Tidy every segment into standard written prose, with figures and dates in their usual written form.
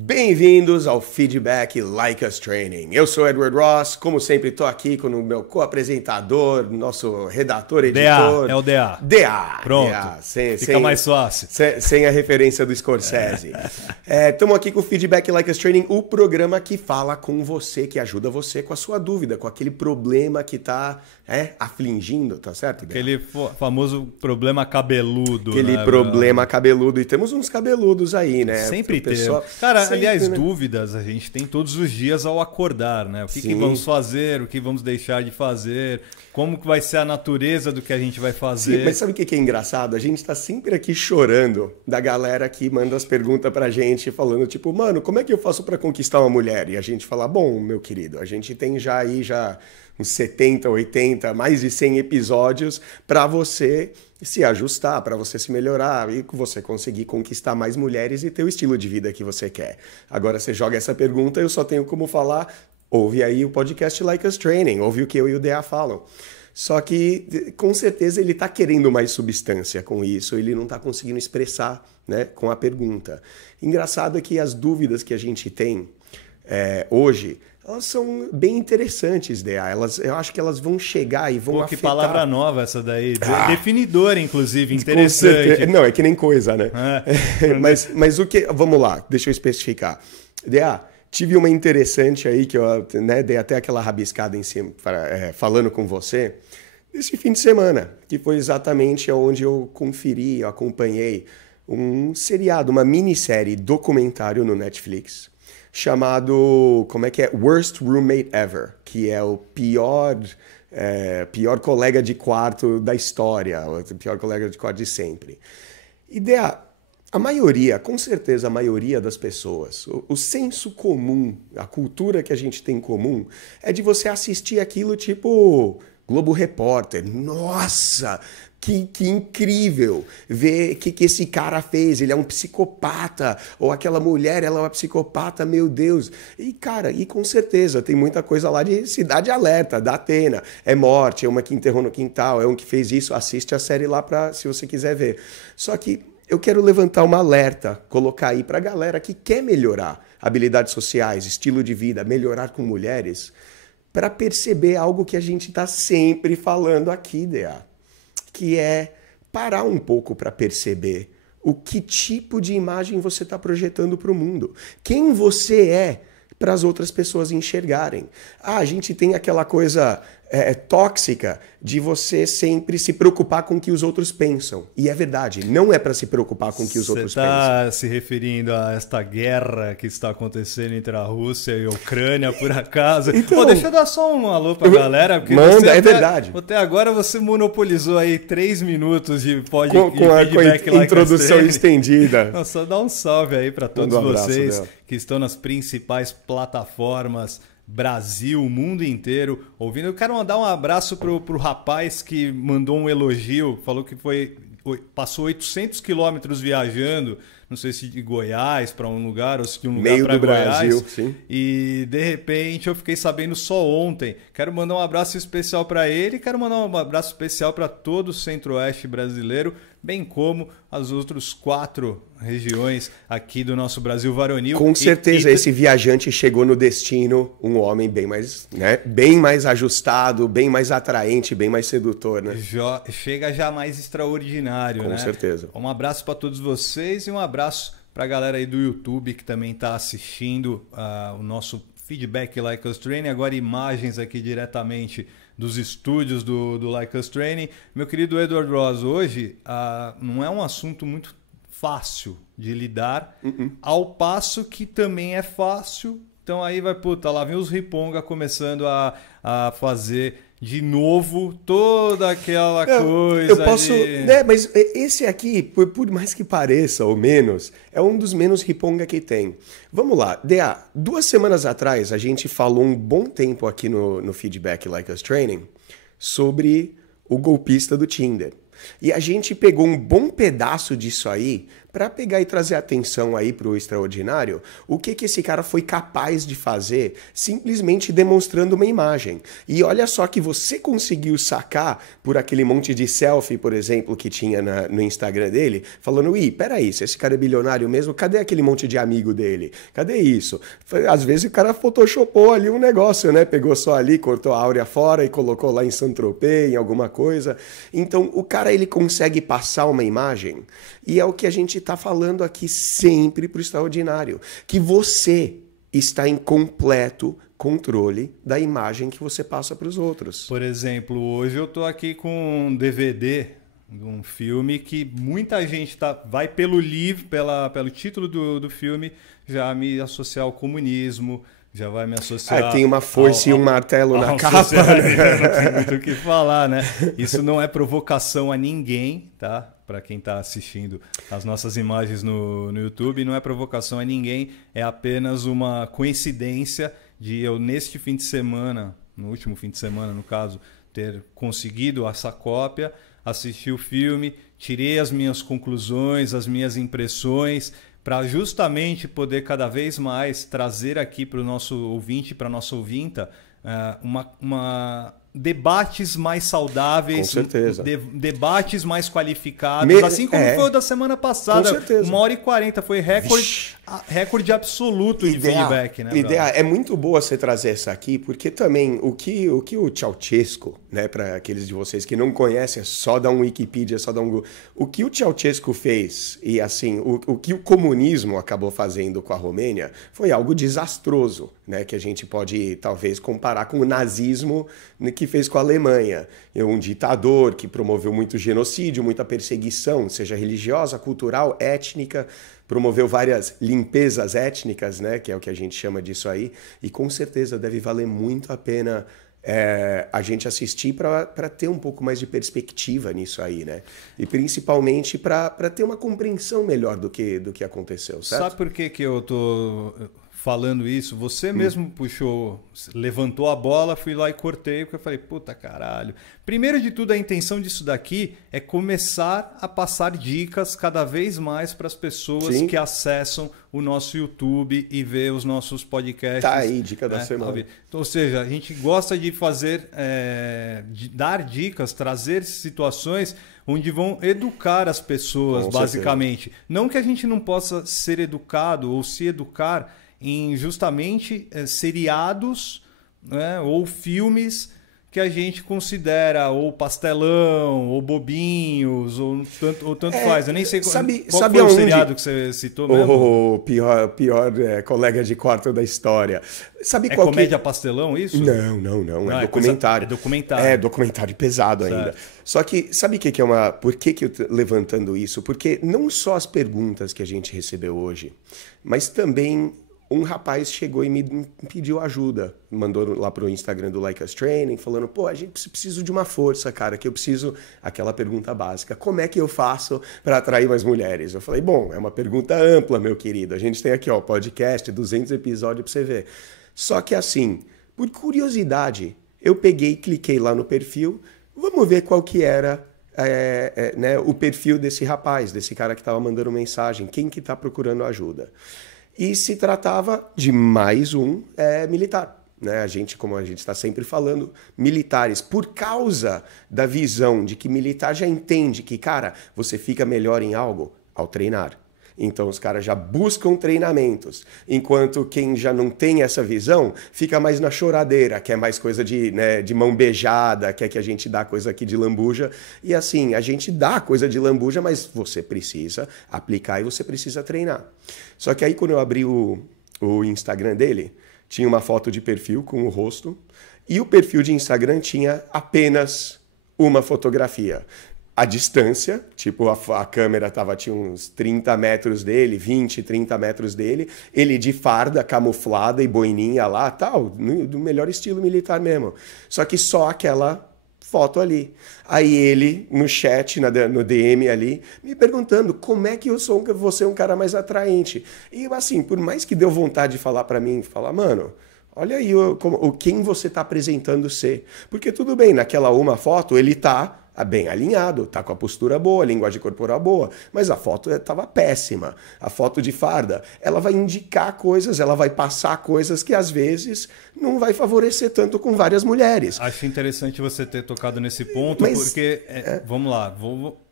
Bem-vindos ao Feedback Like Us Training. Eu sou Edward Ross, como sempre estou aqui com o meu co-apresentador, nosso redator, editor. DA, é o DA. DA. Pronto, DA, fica mais fácil. Sem a referência do Scorsese. Estamos aqui com o Feedback Like Us Training, o programa que fala com você, que ajuda você com a sua dúvida, com aquele problema que está afligindo, tá certo, DA? Aquele famoso problema cabeludo. Aquele problema cabeludo. E temos uns cabeludos aí, né? Sempre tem. Pessoal... Cara, Sempre, aliás, né? Dúvidas a gente tem todos os dias ao acordar, né? O que vamos fazer, o que vamos deixar de fazer, como que vai ser a natureza do que a gente vai fazer. Sim, mas sabe o que é engraçado? A gente tá sempre aqui chorando da galera que manda as perguntas pra gente, falando tipo, mano, como é que eu faço pra conquistar uma mulher? E a gente fala, bom, meu querido, a gente tem já uns 70, 80, mais de 100 episódios para você se ajustar, para você se melhorar e você conseguir conquistar mais mulheres e ter o estilo de vida que você quer. Agora você joga essa pergunta, eu só tenho como falar, ouve aí o podcast Like Us Training, ouve o que eu e o DA falam. Só que, com certeza, ele está querendo mais substância com isso, ele não está conseguindo expressar, né, com a pergunta. Engraçado é que as dúvidas que a gente tem hoje, elas são bem interessantes, DA. Eu acho que elas vão chegar e vão Pô, que afetar... palavra nova essa daí. Definidora, inclusive, interessante. Não, é que nem coisa, né? Mas o que... Vamos lá, deixa eu especificar. DA, tive uma interessante aí que eu dei até aquela rabiscada em cima, falando com você, esse fim de semana, que foi exatamente onde eu eu acompanhei um seriado, uma minissérie documentário no Netflix, chamado, Worst Roommate Ever, que é o pior colega de quarto da história, o pior colega de quarto de sempre. Ideia, a maioria, com certeza a maioria das pessoas, o senso comum, a cultura que a gente tem em comum, é de você assistir aquilo tipo Globo Repórter. Nossa! Que incrível ver o que esse cara fez, ele é um psicopata, ou aquela mulher, ela é uma psicopata, meu Deus. E cara, e com certeza, tem muita coisa lá de Cidade Alerta, da Atena, é morte, é uma que enterrou no quintal, é um que fez isso, assiste a série lá se você quiser ver. Só que eu quero levantar uma alerta, colocar aí pra galera que quer melhorar habilidades sociais, estilo de vida, melhorar com mulheres, para perceber algo que a gente tá sempre falando aqui, DA. Que é parar um pouco para perceber o que tipo de imagem você está projetando para o mundo. Quem você é para as outras pessoas enxergarem. A gente tem aquela coisa tóxica de você sempre se preocupar com o que os outros pensam. E é verdade, não é para se preocupar com o que os outros pensam. Você está se referindo a esta guerra que está acontecendo entre a Rússia e a Ucrânia, por acaso? Então, deixa eu dar só um alô para a galera. Porque manda, é verdade. Até agora você monopolizou aí 3 minutos de com a introdução estendida. Não, só dá um salve aí para todos vocês Deus. Que estão nas principais plataformas Brasil, o mundo inteiro ouvindo. Eu quero mandar um abraço pro rapaz que mandou um elogio, falou que passou 800 quilômetros viajando, não sei se de Goiás para um lugar ou se de um lugar para Goiás. Brasil, sim. E de repente eu fiquei sabendo só ontem. Quero mandar um abraço especial para ele, quero mandar um abraço especial para todo o Centro-Oeste brasileiro, bem como as outras 4 regiões aqui do nosso Brasil varonil. Com certeza esse viajante chegou no destino um homem bem mais ajustado, bem mais atraente, bem mais sedutor, né? Chega já mais extraordinário, né? Com certeza. Um abraço para todos vocês e um abraço para a galera aí do YouTube que também está assistindo o nosso Feedback Like Us Training. Agora imagens aqui diretamente dos estúdios do Like Us Training. Meu querido Edward Ross, hoje não é um assunto muito fácil de lidar, ao passo que também é fácil. Então aí lá vem os riponga começando a fazer de novo toda aquela coisa. Eu posso... mas esse aqui, por mais que pareça ou menos, é um dos menos riponga que tem. Vamos lá, DA, 2 semanas atrás a gente falou um bom tempo aqui no Feedback Like Us Training sobre o golpista do Tinder. E a gente pegou um bom pedaço disso aí para pegar e trazer atenção aí para o extraordinário, o que esse cara foi capaz de fazer simplesmente demonstrando uma imagem. E olha só que você conseguiu sacar por aquele monte de selfie, por exemplo, que tinha no Instagram dele, falando, peraí, se esse cara é bilionário mesmo, cadê aquele monte de amigo dele? Cadê isso? Às vezes o cara photoshopou ali um negócio, né? Pegou só ali, cortou a áurea fora e colocou lá em Saint-Tropez, em alguma coisa. Então, o cara, ele consegue passar uma imagem, e é o que a gente está falando aqui sempre para o extraordinário, que você está em completo controle da imagem que você passa para os outros. Por exemplo, hoje eu estou aqui com um DVD de um filme que muita gente vai pelo livro, pelo título do filme, já me associar ao comunismo, já vai me associar... tem uma foice e um martelo na capa. Né? Não tem muito o que falar, né? Isso não é provocação a ninguém, tá? Para quem está assistindo as nossas imagens no YouTube, não é provocação a ninguém, é apenas uma coincidência de eu, neste fim de semana, no último fim de semana, no caso, ter conseguido essa cópia, assisti o filme, tirei as minhas conclusões, as minhas impressões, para justamente poder cada vez mais trazer aqui para o nosso ouvinte, para a nossa ouvinta, debates mais saudáveis, com certeza. Debates mais qualificados, assim como foi o da semana passada. Com certeza. 1h40, foi recorde absoluto de feedback. Né, é muito boa você trazer essa aqui, porque também o que o Ceausescu, né, para aqueles de vocês que não conhecem, é só dar um Wikipedia, só dar um Google. O que o Ceausescu fez, e assim, o que o comunismo acabou fazendo com a Romênia foi algo desastroso, né, que a gente pode talvez comparar com o nazismo que fez com a Alemanha. Um ditador que promoveu muito genocídio, muita perseguição, seja religiosa, cultural, étnica, promoveu várias limpezas étnicas, né, que é o que a gente chama disso aí, e com certeza deve valer muito a pena a gente assistir para ter um pouco mais de perspectiva nisso aí, né? E principalmente para ter uma compreensão melhor do que aconteceu, certo? Sabe por que eu tô falando isso? Você mesmo puxou, levantou a bola, fui lá e cortei, porque eu falei, puta caralho. Primeiro de tudo, a intenção disso daqui é começar a passar dicas cada vez mais para as pessoas que acessam o nosso YouTube e ver os nossos podcasts. Tá aí, dica da semana. Ou seja, a gente gosta de fazer, de dar dicas, trazer situações onde vão educar as pessoas, basicamente. Não que a gente não possa ser educado ou se educar em justamente seriados, né, ou filmes que a gente considera ou pastelão, ou bobinhos, ou tanto faz. Eu nem sei qual foi o seriado que você citou mesmo. O pior colega de quarto da história. Sabe qual comédia pastelão isso? Não. É documentário. É documentário. É documentário pesado ainda. Só que, sabe o que é uma... Por que eu tô levantando isso? Porque não só as perguntas que a gente recebeu hoje, mas também... Um rapaz chegou e me pediu ajuda, mandou lá pro Instagram do Like Us Training, falando, a gente precisa de uma força, cara, que eu preciso... Aquela pergunta básica, como é que eu faço para atrair mais mulheres? Eu falei, bom, é uma pergunta ampla, meu querido. A gente tem aqui, podcast, 200 episódios para você ver. Só que assim, por curiosidade, eu peguei e cliquei lá no perfil, vamos ver qual que era... né, o perfil desse rapaz, desse cara que estava mandando mensagem, quem que está procurando ajuda. E se tratava de mais um militar. Né? Como a gente está sempre falando, militares, por causa da visão de que militar já entende que, cara, você fica melhor em algo ao treinar. Então os caras já buscam treinamentos, enquanto quem já não tem essa visão fica mais na choradeira, quer mais coisa de mão beijada, quer que a gente dá coisa aqui de lambuja. E assim, a gente dá coisa de lambuja, mas você precisa aplicar e você precisa treinar. Só que aí quando eu abri o Instagram dele, tinha uma foto de perfil com o rosto e o perfil de Instagram tinha apenas uma fotografia. A distância, tipo a câmera tinha uns 30 metros dele, 20, 30 metros dele, ele de farda, camuflada e boininha lá, tal, do melhor estilo militar mesmo. Só que só aquela foto ali. Aí ele, no chat, no DM ali, me perguntando como é que vou ser um cara mais atraente. E assim, por mais que deu vontade de falar pra mim, mano... Olha aí quem você está apresentando ser. Porque tudo bem, naquela uma foto ele está bem alinhado, tá com a postura boa, a linguagem corporal boa, mas a foto estava péssima. A foto de farda, ela vai indicar coisas, ela vai passar coisas que às vezes não vai favorecer tanto com várias mulheres. Acho interessante você ter tocado nesse ponto, porque, vamos lá,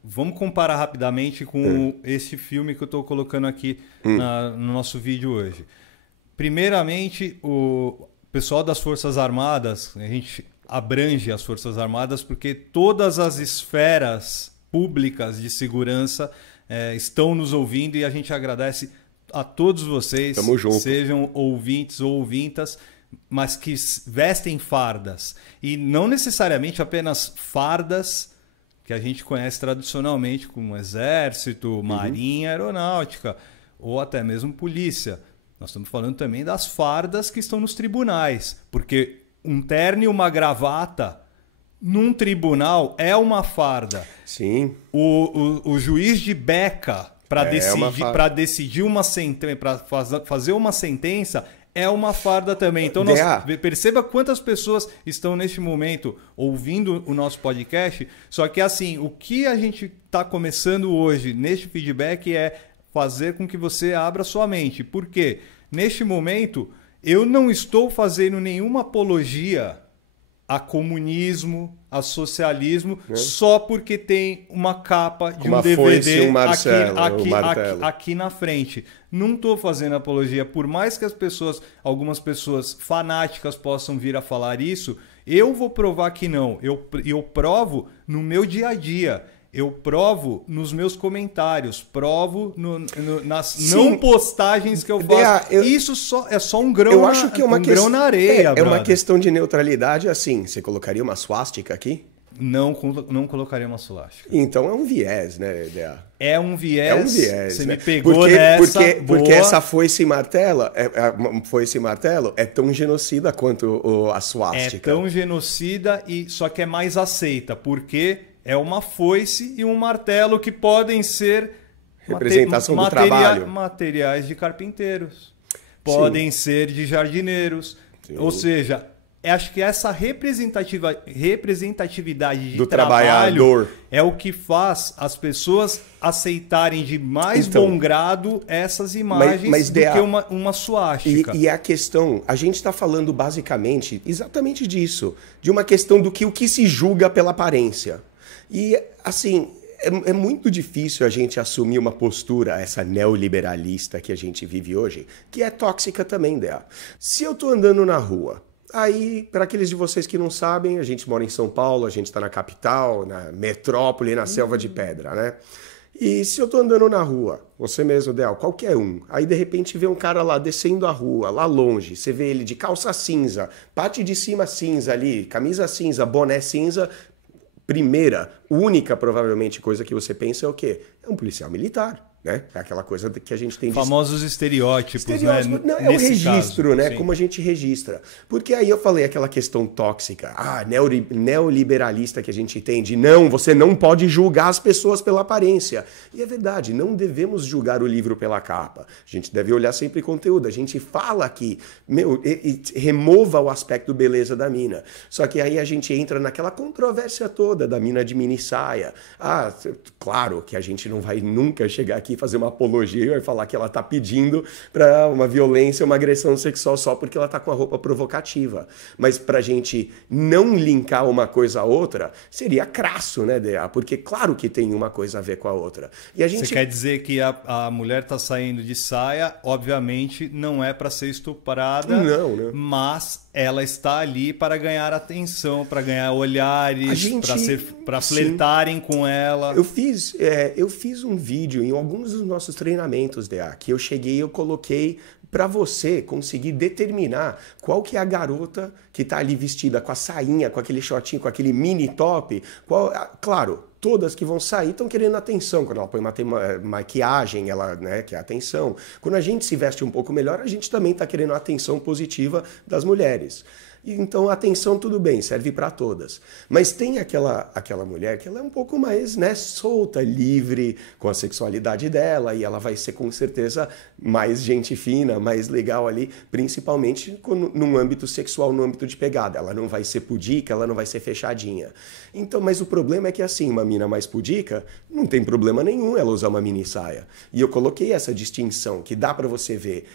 vamos comparar rapidamente com esse filme que eu estou colocando aqui no nosso vídeo hoje. Primeiramente, o pessoal das Forças Armadas, a gente abrange as Forças Armadas porque todas as esferas públicas de segurança estão nos ouvindo e a gente agradece a todos vocês, sejam ouvintes ou ouvintas, mas que vestem fardas. E não necessariamente apenas fardas que a gente conhece tradicionalmente como Exército, Marinha, Aeronáutica ou até mesmo Polícia. Nós estamos falando também das fardas que estão nos tribunais, porque um terno e uma gravata num tribunal é uma farda. Sim. O juiz de beca para decidir uma sentença, para fazer uma sentença, é uma farda também. Então, perceba quantas pessoas estão neste momento ouvindo o nosso podcast. Só que assim, o que a gente está começando hoje neste feedback é fazer com que você abra sua mente. Por quê? Neste momento, eu não estou fazendo nenhuma apologia a comunismo, a socialismo, só porque tem uma capa de um DVD aqui na frente. Não estou fazendo apologia. Por mais que algumas pessoas fanáticas possam vir a falar isso, eu vou provar que não. Eu provo no meu dia a dia. Eu provo nos meus comentários, provo nas não postagens que eu faço. Isso é só um grão, eu acho que grão na areia. É uma questão de neutralidade assim. Você colocaria uma swastika aqui? Não colocaria uma swastika. Então é um viés, né, DA? É um viés. Você me pegou nessa. Porque essa foice e martelo é tão genocida quanto a swastika. É tão genocida, só que é mais aceita. Porque é uma foice e um martelo que podem ser representação do trabalho. Materiais de carpinteiros. Podem ser de jardineiros. Sim. Ou seja, acho que essa representatividade de do trabalhador é o que faz as pessoas aceitarem de mais bom grado essas imagens do que uma suástica. E a questão, a gente está falando basicamente exatamente disso, de uma questão do que o que se julga pela aparência. E, assim, é muito difícil a gente assumir uma postura, essa neoliberalista que a gente vive hoje, que é tóxica também, Dea. Se eu tô andando na rua, aí, para aqueles de vocês que não sabem, a gente mora em São Paulo, a gente está na capital, na metrópole, na selva de pedra, né? E se eu tô andando na rua, você mesmo, Del, qualquer um, aí de repente vê um cara lá descendo a rua, lá longe, você vê ele de calça cinza, parte de cima cinza ali, camisa cinza, boné cinza, primeira, única, provavelmente, coisa que você pensa é o quê? É um policial militar, né? É aquela coisa que a gente tem... Famosos estereótipos, né? Não, é um registro, caso, né? Sim. Como a gente registra. Porque aí eu falei aquela questão tóxica, neoliberalista que a gente tem de não, você não pode julgar as pessoas pela aparência. E é verdade, não devemos julgar o livro pela capa. A gente deve olhar sempre conteúdo. A gente fala aqui, remova o aspecto beleza da mina. Só que aí a gente entra naquela controvérsia toda da mina de mini saia. Claro que a gente não vai nunca chegar aqui fazer uma apologia e vai falar que ela está pedindo para uma violência, uma agressão sexual só porque ela está com a roupa provocativa. Mas para a gente não linkar uma coisa a outra, seria crasso, né, Dea? Porque claro que tem uma coisa a ver com a outra. E a gente... Você quer dizer que a mulher está saindo de saia, obviamente não é para ser estuprada, não. Mas ela está ali para ganhar atenção, para ganhar olhares, para flertarem com ela. Eu fiz um vídeo em alguns dos nossos treinamentos, DA, que eu cheguei e eu coloquei para você conseguir determinar qual que é a garota que está ali vestida com a sainha, com aquele shortinho, com aquele mini top. Claro, Todas que vão sair estão querendo atenção. Quando ela põe maquiagem, ela, né, quer atenção. Quando a gente se veste um pouco melhor, a gente também está querendo a atenção positiva das mulheres. Então, a atenção, tudo bem, serve para todas. Mas tem aquela mulher que ela é um pouco mais, né, solta, livre com a sexualidade dela, e ela vai ser, com certeza, mais gente fina, mais legal ali, principalmente num âmbito sexual, no âmbito de pegada. Ela não vai ser pudica, ela não vai ser fechadinha. Então, mas o problema é que, assim, uma mina mais pudica, não tem problema nenhum ela usar uma mini saia. E eu coloquei essa distinção, que dá para você ver.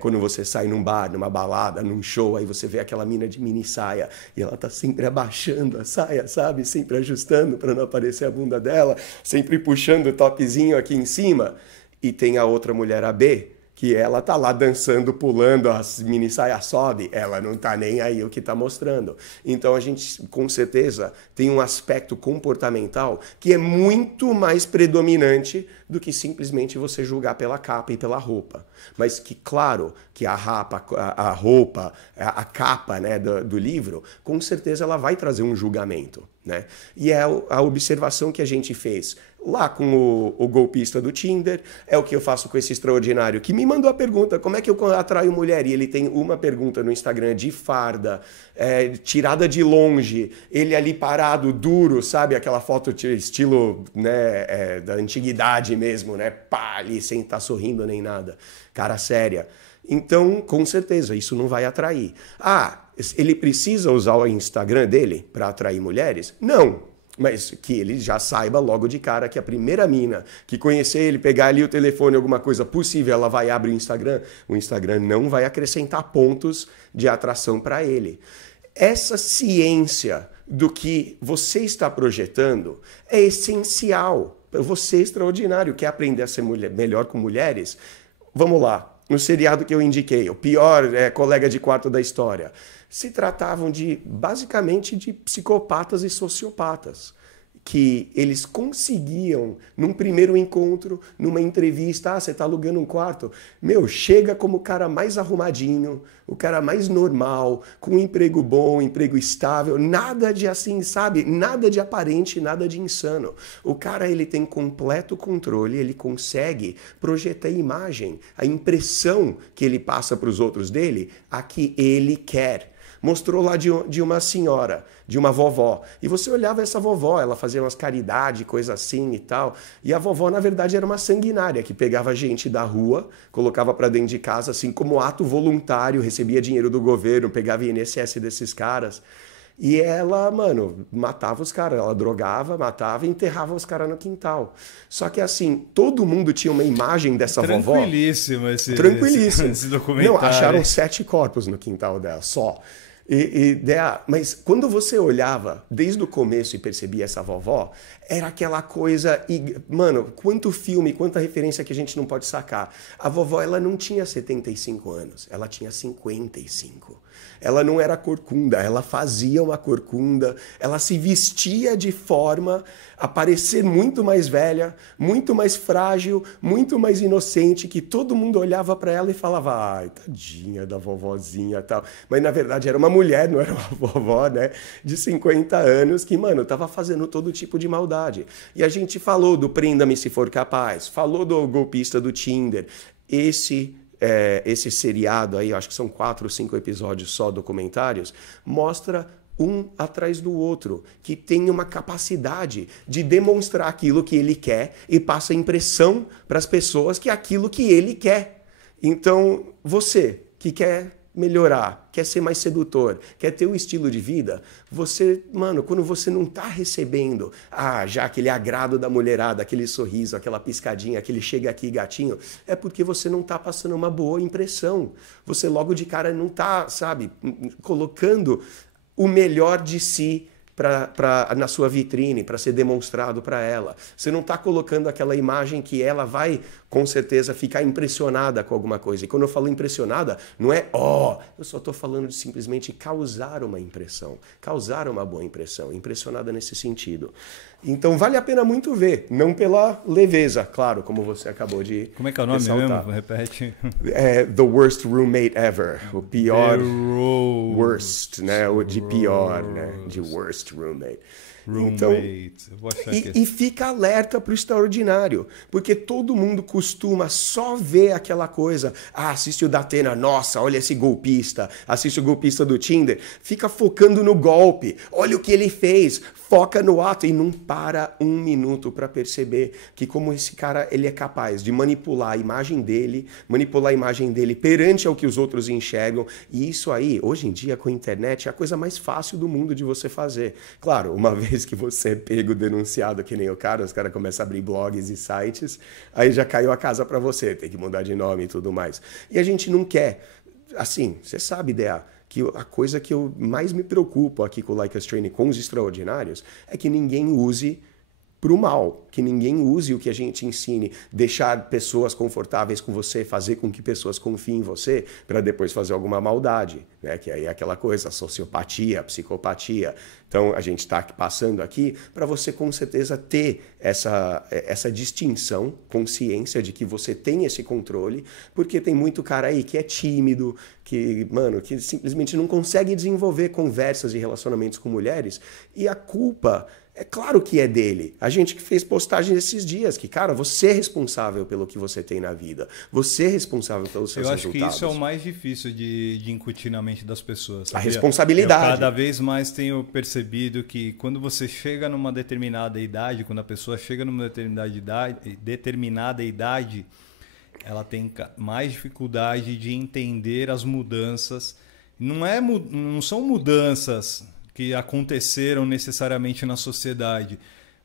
Quando você sai num bar, numa balada, num show, aí você vê aquela mina de mini saia e ela tá sempre abaixando a saia, sabe? Sempre ajustando para não aparecer a bunda dela, sempre puxando o topzinho aqui em cima. E tem a outra mulher, a B, que ela tá lá dançando, pulando, as mini saia sobe, ela não tá nem aí o que tá mostrando. Então a gente, com certeza, tem um aspecto comportamental que é muito mais predominante do que simplesmente você julgar pela capa e pela roupa. Mas que, claro, que a roupa, a capa, né, do livro, com certeza ela vai trazer um julgamento, né? E é a observação que a gente fez lá com o golpista do Tinder, é o que eu faço com esse extraordinário que me mandou a pergunta, como é que eu atraio mulher? E ele tem uma pergunta no Instagram de farda, tirada de longe, ele ali parado, duro, sabe? Aquela foto estilo, né, da antiguidade mesmo, né? Pá, ali sem estar sorrindo nem nada. Cara séria. Então, com certeza, isso não vai atrair. Ah, ele precisa usar o Instagram dele para atrair mulheres? Não. Mas que ele já saiba logo de cara que a primeira mina que conhecer ele, pegar ali o telefone, alguma coisa possível, ela vai abrir o Instagram não vai acrescentar pontos de atração para ele. Essa ciência do que você está projetando é essencial. Você é extraordinário, quer aprender a ser melhor com mulheres? Vamos lá. No seriado que eu indiquei, o pior colega de quarto da história, se tratavam basicamente de psicopatas e sociopatas, que eles conseguiam, num primeiro encontro, numa entrevista, você está alugando um quarto? Meu, chega como o cara mais arrumadinho, o cara mais normal, com um emprego bom, um emprego estável, nada de assim, sabe? Nada de aparente, nada de insano. O cara, ele tem completo controle, ele consegue projetar a imagem, a impressão que ele passa para os outros dele, a que ele quer. Mostrou lá de uma senhora, de uma vovó. E você olhava essa vovó, ela fazia umas caridade, coisa assim e tal. E a vovó, na verdade, era uma sanguinária, que pegava gente da rua, colocava para dentro de casa, assim, como ato voluntário, recebia dinheiro do governo, pegava INSS desses caras. E ela, mano, matava os caras, ela drogava, matava e enterrava os caras no quintal. Só que assim, todo mundo tinha uma imagem dessa vovó. Tranquilíssimo esse documentário. Não, acharam 7 corpos no quintal dela, só. Mas quando você olhava desde o começo e percebia essa vovó, era aquela coisa... Mano, quanto filme, quanta referência que a gente não pode sacar. A vovó, ela não tinha 75 anos, ela tinha 55. Ela não era corcunda, ela fazia uma corcunda, ela se vestia de forma a parecer muito mais velha, muito mais frágil, muito mais inocente, que todo mundo olhava para ela e falava, ai, tadinha da vovozinha e tal. Mas na verdade era uma mulher, não era uma vovó, né, de 50 anos que, mano, tava fazendo todo tipo de maldade. E a gente falou do Prenda-me se for capaz, falou do golpista do Tinder, esse seriado aí, acho que são 4 ou 5 episódios só documentários, mostra um atrás do outro, que tem uma capacidade de demonstrar aquilo que ele quer e passa a impressão para as pessoas que é aquilo que ele quer. Então, você que quer melhorar, quer ser mais sedutor, quer ter o estilo de vida, você, mano, quando você não tá recebendo, já aquele agrado da mulherada, aquele sorriso, aquela piscadinha, aquele chega aqui gatinho, é porque você não tá passando uma boa impressão. Você logo de cara não tá, sabe, colocando o melhor de si na sua vitrine, para ser demonstrado para ela. Você não está colocando aquela imagem que ela vai, com certeza, ficar impressionada com alguma coisa. E quando eu falo impressionada, não é eu só estou falando de simplesmente causar uma impressão, causar uma boa impressão, impressionada nesse sentido. Então vale a pena muito ver, não pela leveza, claro, como você acabou de Como é que é o nome ressaltar. mesmo? Repete. The Worst Roommate Ever. O pior... Worst, né? O de pior, né? De Worst Roommate. Roommate. Vou achar E fica alerta para o extraordinário, porque todo mundo costuma só ver aquela coisa. Ah, assiste o Datena, nossa, olha esse golpista. Assiste o golpista do Tinder, fica focando no golpe. Olha o que ele fez, foca no ato e não para um minuto para perceber que como esse cara ele é capaz de manipular a imagem dele perante ao que os outros enxergam. E isso aí, hoje em dia com a internet, é a coisa mais fácil do mundo de você fazer. Claro, uma vez que você é pego, denunciado que nem o cara, os caras começam a abrir blogs e sites, aí já caiu a casa para você, tem que mudar de nome e tudo mais. E a gente não quer, assim, você sabe, Dea, que a coisa que eu mais me preocupo aqui com o Like Us Training, com os extraordinários, é que ninguém use para o mal, que ninguém use o que a gente ensine, deixar pessoas confortáveis com você, fazer com que pessoas confiem em você, para depois fazer alguma maldade, né? Que aí é aquela coisa, a sociopatia, a psicopatia. Então, a gente está passando aqui para você, com certeza, ter essa distinção, consciência de que você tem esse controle, porque tem muito cara aí que é tímido, que simplesmente não consegue desenvolver conversas e relacionamentos com mulheres, e a culpa... É claro que é dele. A gente que fez postagem esses dias, que, cara, você é responsável pelo que você tem na vida. Você é responsável pelos seus resultados. Eu acho que isso é o mais difícil de incutir na mente das pessoas. Sabia? A responsabilidade. Eu cada vez mais tenho percebido que quando você chega numa determinada idade, quando a pessoa chega numa determinada idade, ela tem mais dificuldade de entender as mudanças. Não são mudanças que aconteceram necessariamente na sociedade,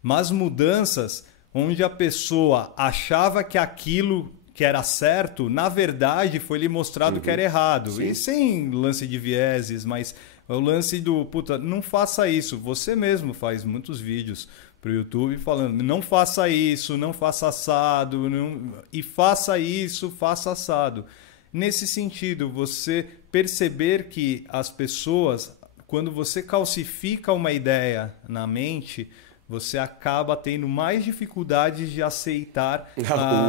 mas mudanças onde a pessoa achava que aquilo que era certo, na verdade, foi lhe mostrado que era errado. Sim. E sem lance de vieses, mas o lance do, puta, não faça isso. Você mesmo faz muitos vídeos pro YouTube falando, não faça isso, não faça assado, e faça isso, faça assado. Nesse sentido, você perceber que as pessoas... Quando você calcifica uma ideia na mente, você acaba tendo mais dificuldades de aceitar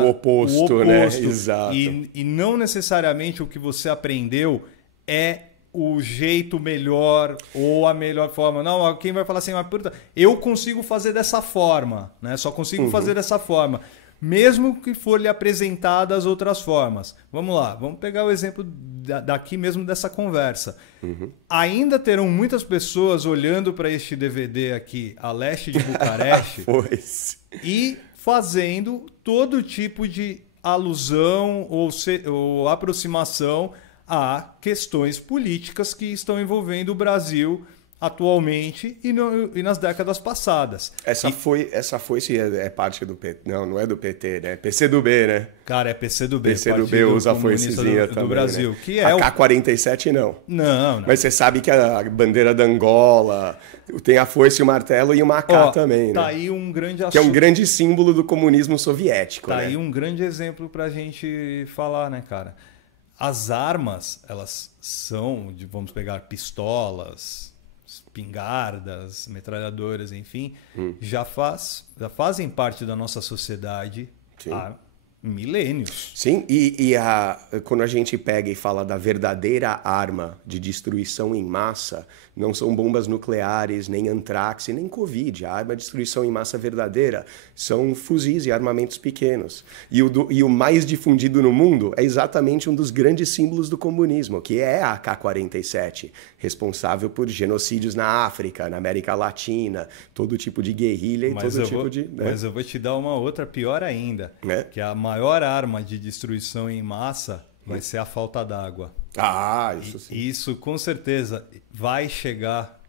o oposto, né? Exato. E não necessariamente o que você aprendeu é o jeito melhor ou a melhor forma. Não, quem vai falar assim, mas puta, eu consigo fazer dessa forma, né? Só consigo fazer dessa forma. Mesmo que for lhe apresentadas outras formas. Vamos lá, vamos pegar o exemplo daqui mesmo dessa conversa. Ainda terão muitas pessoas olhando para este DVD aqui, a leste de Bucareste, e fazendo todo tipo de alusão ou aproximação a questões políticas que estão envolvendo o Brasil atualmente e nas décadas passadas. Essa foi se é parte do PT. Não é do PT, né? PCdoB, né? Cara, é PCdoB. PCdoB usa a foicezinha também, do Brasil. Né? Que é a K-47 não. Não. Mas você sabe que a bandeira da Angola tem a foice, o martelo e uma AK também, tá né? Aí um grande que é um grande símbolo do comunismo soviético, né? Aí um grande exemplo pra gente falar, né, cara? As armas, elas são, vamos pegar pistolas, espingardas, metralhadoras, enfim, já fazem parte da nossa sociedade há milênios. Sim, quando a gente pega e fala da verdadeira arma de destruição em massa, não são bombas nucleares, nem antrax, nem Covid. A arma de destruição em massa verdadeira são fuzis e armamentos pequenos. E o mais difundido no mundo é exatamente um dos grandes símbolos do comunismo, que é a AK-47, responsável por genocídios na África, na América Latina, todo tipo de guerrilha e todo tipo de... Né? Mas eu vou te dar uma outra pior ainda, que a maior arma de destruição em massa vai ser a falta d'água. Isso sim. Isso com certeza vai chegar,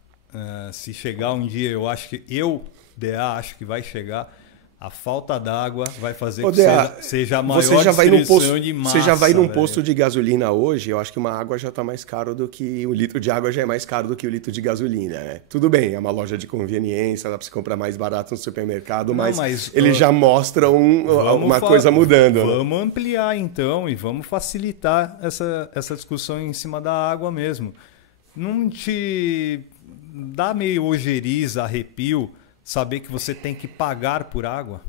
se chegar um dia, eu acho que acho que vai chegar, a falta d'água vai fazer que seja a maior destruição de massa. Você já vai num posto de gasolina hoje, eu acho que uma água já está mais caro do que... O litro de água já é mais caro do que o litro de gasolina, né? Tudo bem, é uma loja de conveniência, dá para você comprar mais barato no supermercado, mas ele já mostra uma coisa mudando. Vamos ampliar então e vamos facilitar essa discussão em cima da água mesmo. Não te dá meio ojeriza, arrepio, saber que você tem que pagar por água?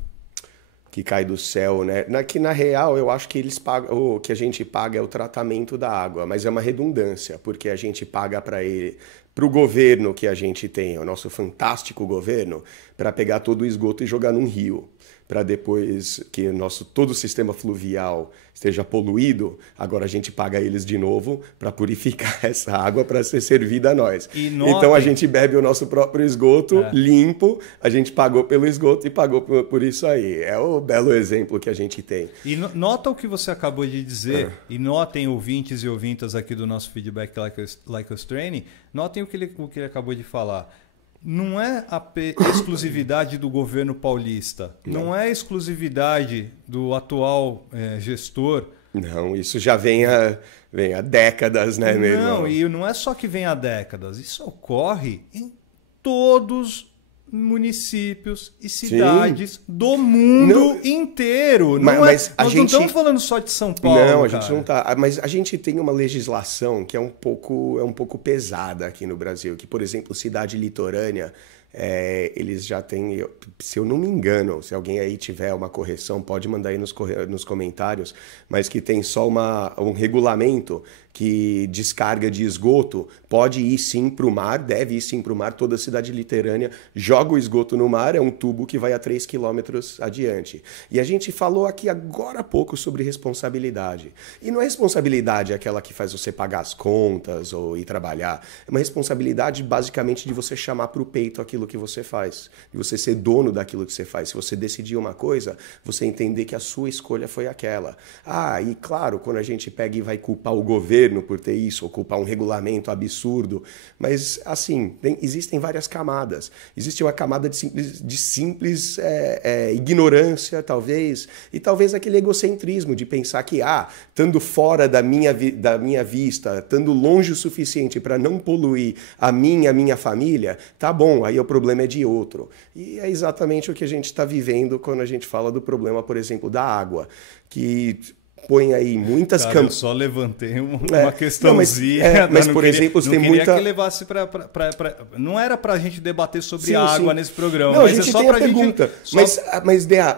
que cai do céu, né? Que na real eu acho que eles pagam, o que a gente paga é o tratamento da água, mas é uma redundância, porque a gente paga para ele, para o governo que a gente tem, o nosso fantástico governo, para pegar todo o esgoto e jogar num rio, para depois que todo o sistema fluvial esteja poluído, agora a gente paga eles de novo para purificar essa água para ser servida a nós. Então a gente bebe o nosso próprio esgoto limpo, a gente pagou pelo esgoto e pagou por isso aí. É o belo exemplo que a gente tem. E nota o que você acabou de dizer, e notem ouvintes e ouvintas aqui do nosso Feedback Like Us Training, notem o que ele acabou de falar. Não é a exclusividade do governo paulista, não é exclusividade do atual gestor. Não, isso já vem há décadas, né, meu irmão? Não, e não é só que vem há décadas, isso ocorre em todos municípios e cidades do mundo inteiro. Nós não estamos falando só de São Paulo. Não, a gente não está. Mas a gente tem uma legislação que é um pouco pesada aqui no Brasil, que, por exemplo, cidade litorânea, eles já têm, se eu não me engano, se alguém aí tiver uma correção, pode mandar aí nos comentários, mas que tem só um regulamento que descarga de esgoto pode ir sim para o mar, deve ir sim para o mar, toda cidade litorânea joga o esgoto no mar, é um tubo que vai a 3 quilômetros adiante. E a gente falou aqui agora há pouco sobre responsabilidade. E não é responsabilidade aquela que faz você pagar as contas ou ir trabalhar, é uma responsabilidade basicamente de você chamar para o peito aquilo que você faz, de você ser dono daquilo que você faz. Se você decidir uma coisa, você entender que a sua escolha foi aquela. E claro, quando a gente pega e vai culpar o governo por ter isso, ou culpar um regulamento absurdo, mas assim, existem várias camadas. Existe uma camada de simples ignorância, talvez, e talvez aquele egocentrismo de pensar que, estando fora da minha vista, estando longe o suficiente para não poluir a minha família, tá bom, aí o problema é de outro. E é exatamente o que a gente está vivendo quando a gente fala do problema, por exemplo, da água, que põe aí muitas Eu só levantei uma questãozinha. Mas por exemplo, tem muita... que levasse não era para a gente debater sobre água nesse programa. Não, mas a gente tem a pergunta.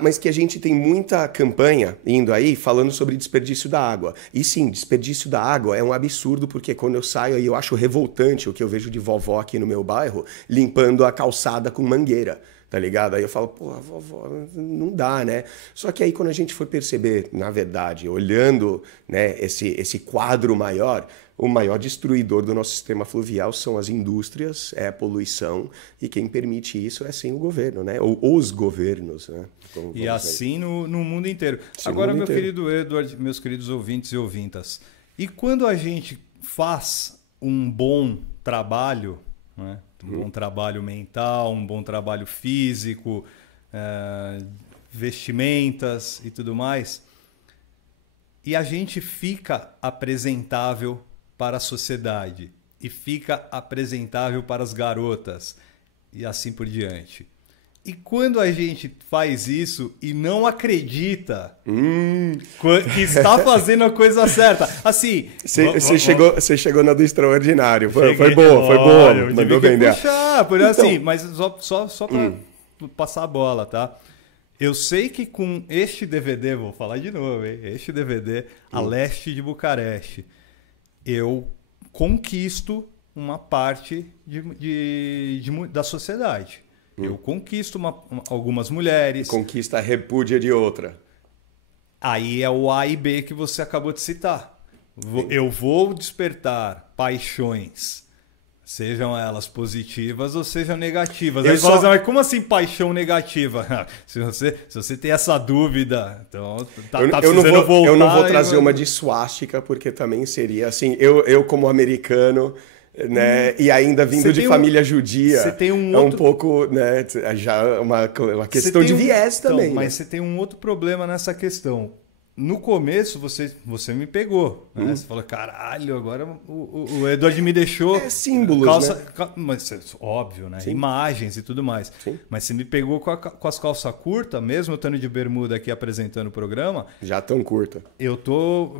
Mas que a gente tem muita campanha indo aí falando sobre desperdício da água. E sim, desperdício da água é um absurdo, porque quando eu saio aí eu acho revoltante o que eu vejo de vovó aqui no meu bairro limpando a calçada com mangueira. Tá ligado? Aí eu falo, vovó, não dá, né? Só que aí quando a gente foi perceber, na verdade, olhando, né, esse quadro maior, o maior destruidor do nosso sistema fluvial são as indústrias, é a poluição, e quem permite isso é sim o governo, né? Ou os governos, né? E assim no mundo inteiro. Agora, meu querido Edward, meus queridos ouvintes e ouvintas, e quando a gente faz um bom trabalho, né? Um bom trabalho mental, um bom trabalho físico, vestimentas e tudo mais, e a gente fica apresentável para a sociedade e fica apresentável para as garotas e assim por diante. E quando a gente faz isso e não acredita que está fazendo a coisa certa, assim... Você chegou na do extraordinário. Foi boa. Mandou bem dela. Assim, mas só para passar a bola, tá? Eu sei que com este DVD, vou falar de novo, hein? Este DVD, A Leste de Bucareste, eu conquisto uma parte da sociedade. Eu conquisto algumas mulheres. Conquista a repúdia de outra. Aí é o A e B que você acabou de citar. Eu vou despertar paixões, sejam elas positivas ou sejam negativas. Aí fala assim, mas como assim paixão negativa? se você tem essa dúvida, então precisando voltar. Eu não vou trazer uma de suástica, porque também seria assim, eu como americano... Né? E ainda vindo de família judia, é um pouco, né, já uma questão de viés também. Então, mas você tem um outro problema nessa questão. No começo, você me pegou. Né? Você falou, caralho, agora o Edward me deixou... símbolos, né? Mas, óbvio, né? Sim. Imagens e tudo mais. Sim. Mas você me pegou com as calças curtas, mesmo eu estando de bermuda aqui apresentando o programa... Já tão curta. Eu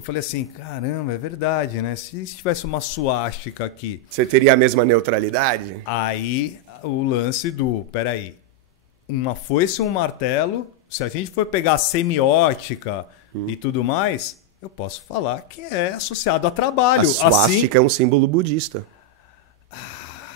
falei assim, caramba, é verdade, né? Se tivesse uma suástica aqui... Você teria a mesma neutralidade? Aí, o lance peraí, uma foice e um martelo... se a gente for pegar semiótica e tudo mais, eu posso falar que é associado a trabalho. A suástica é um símbolo budista.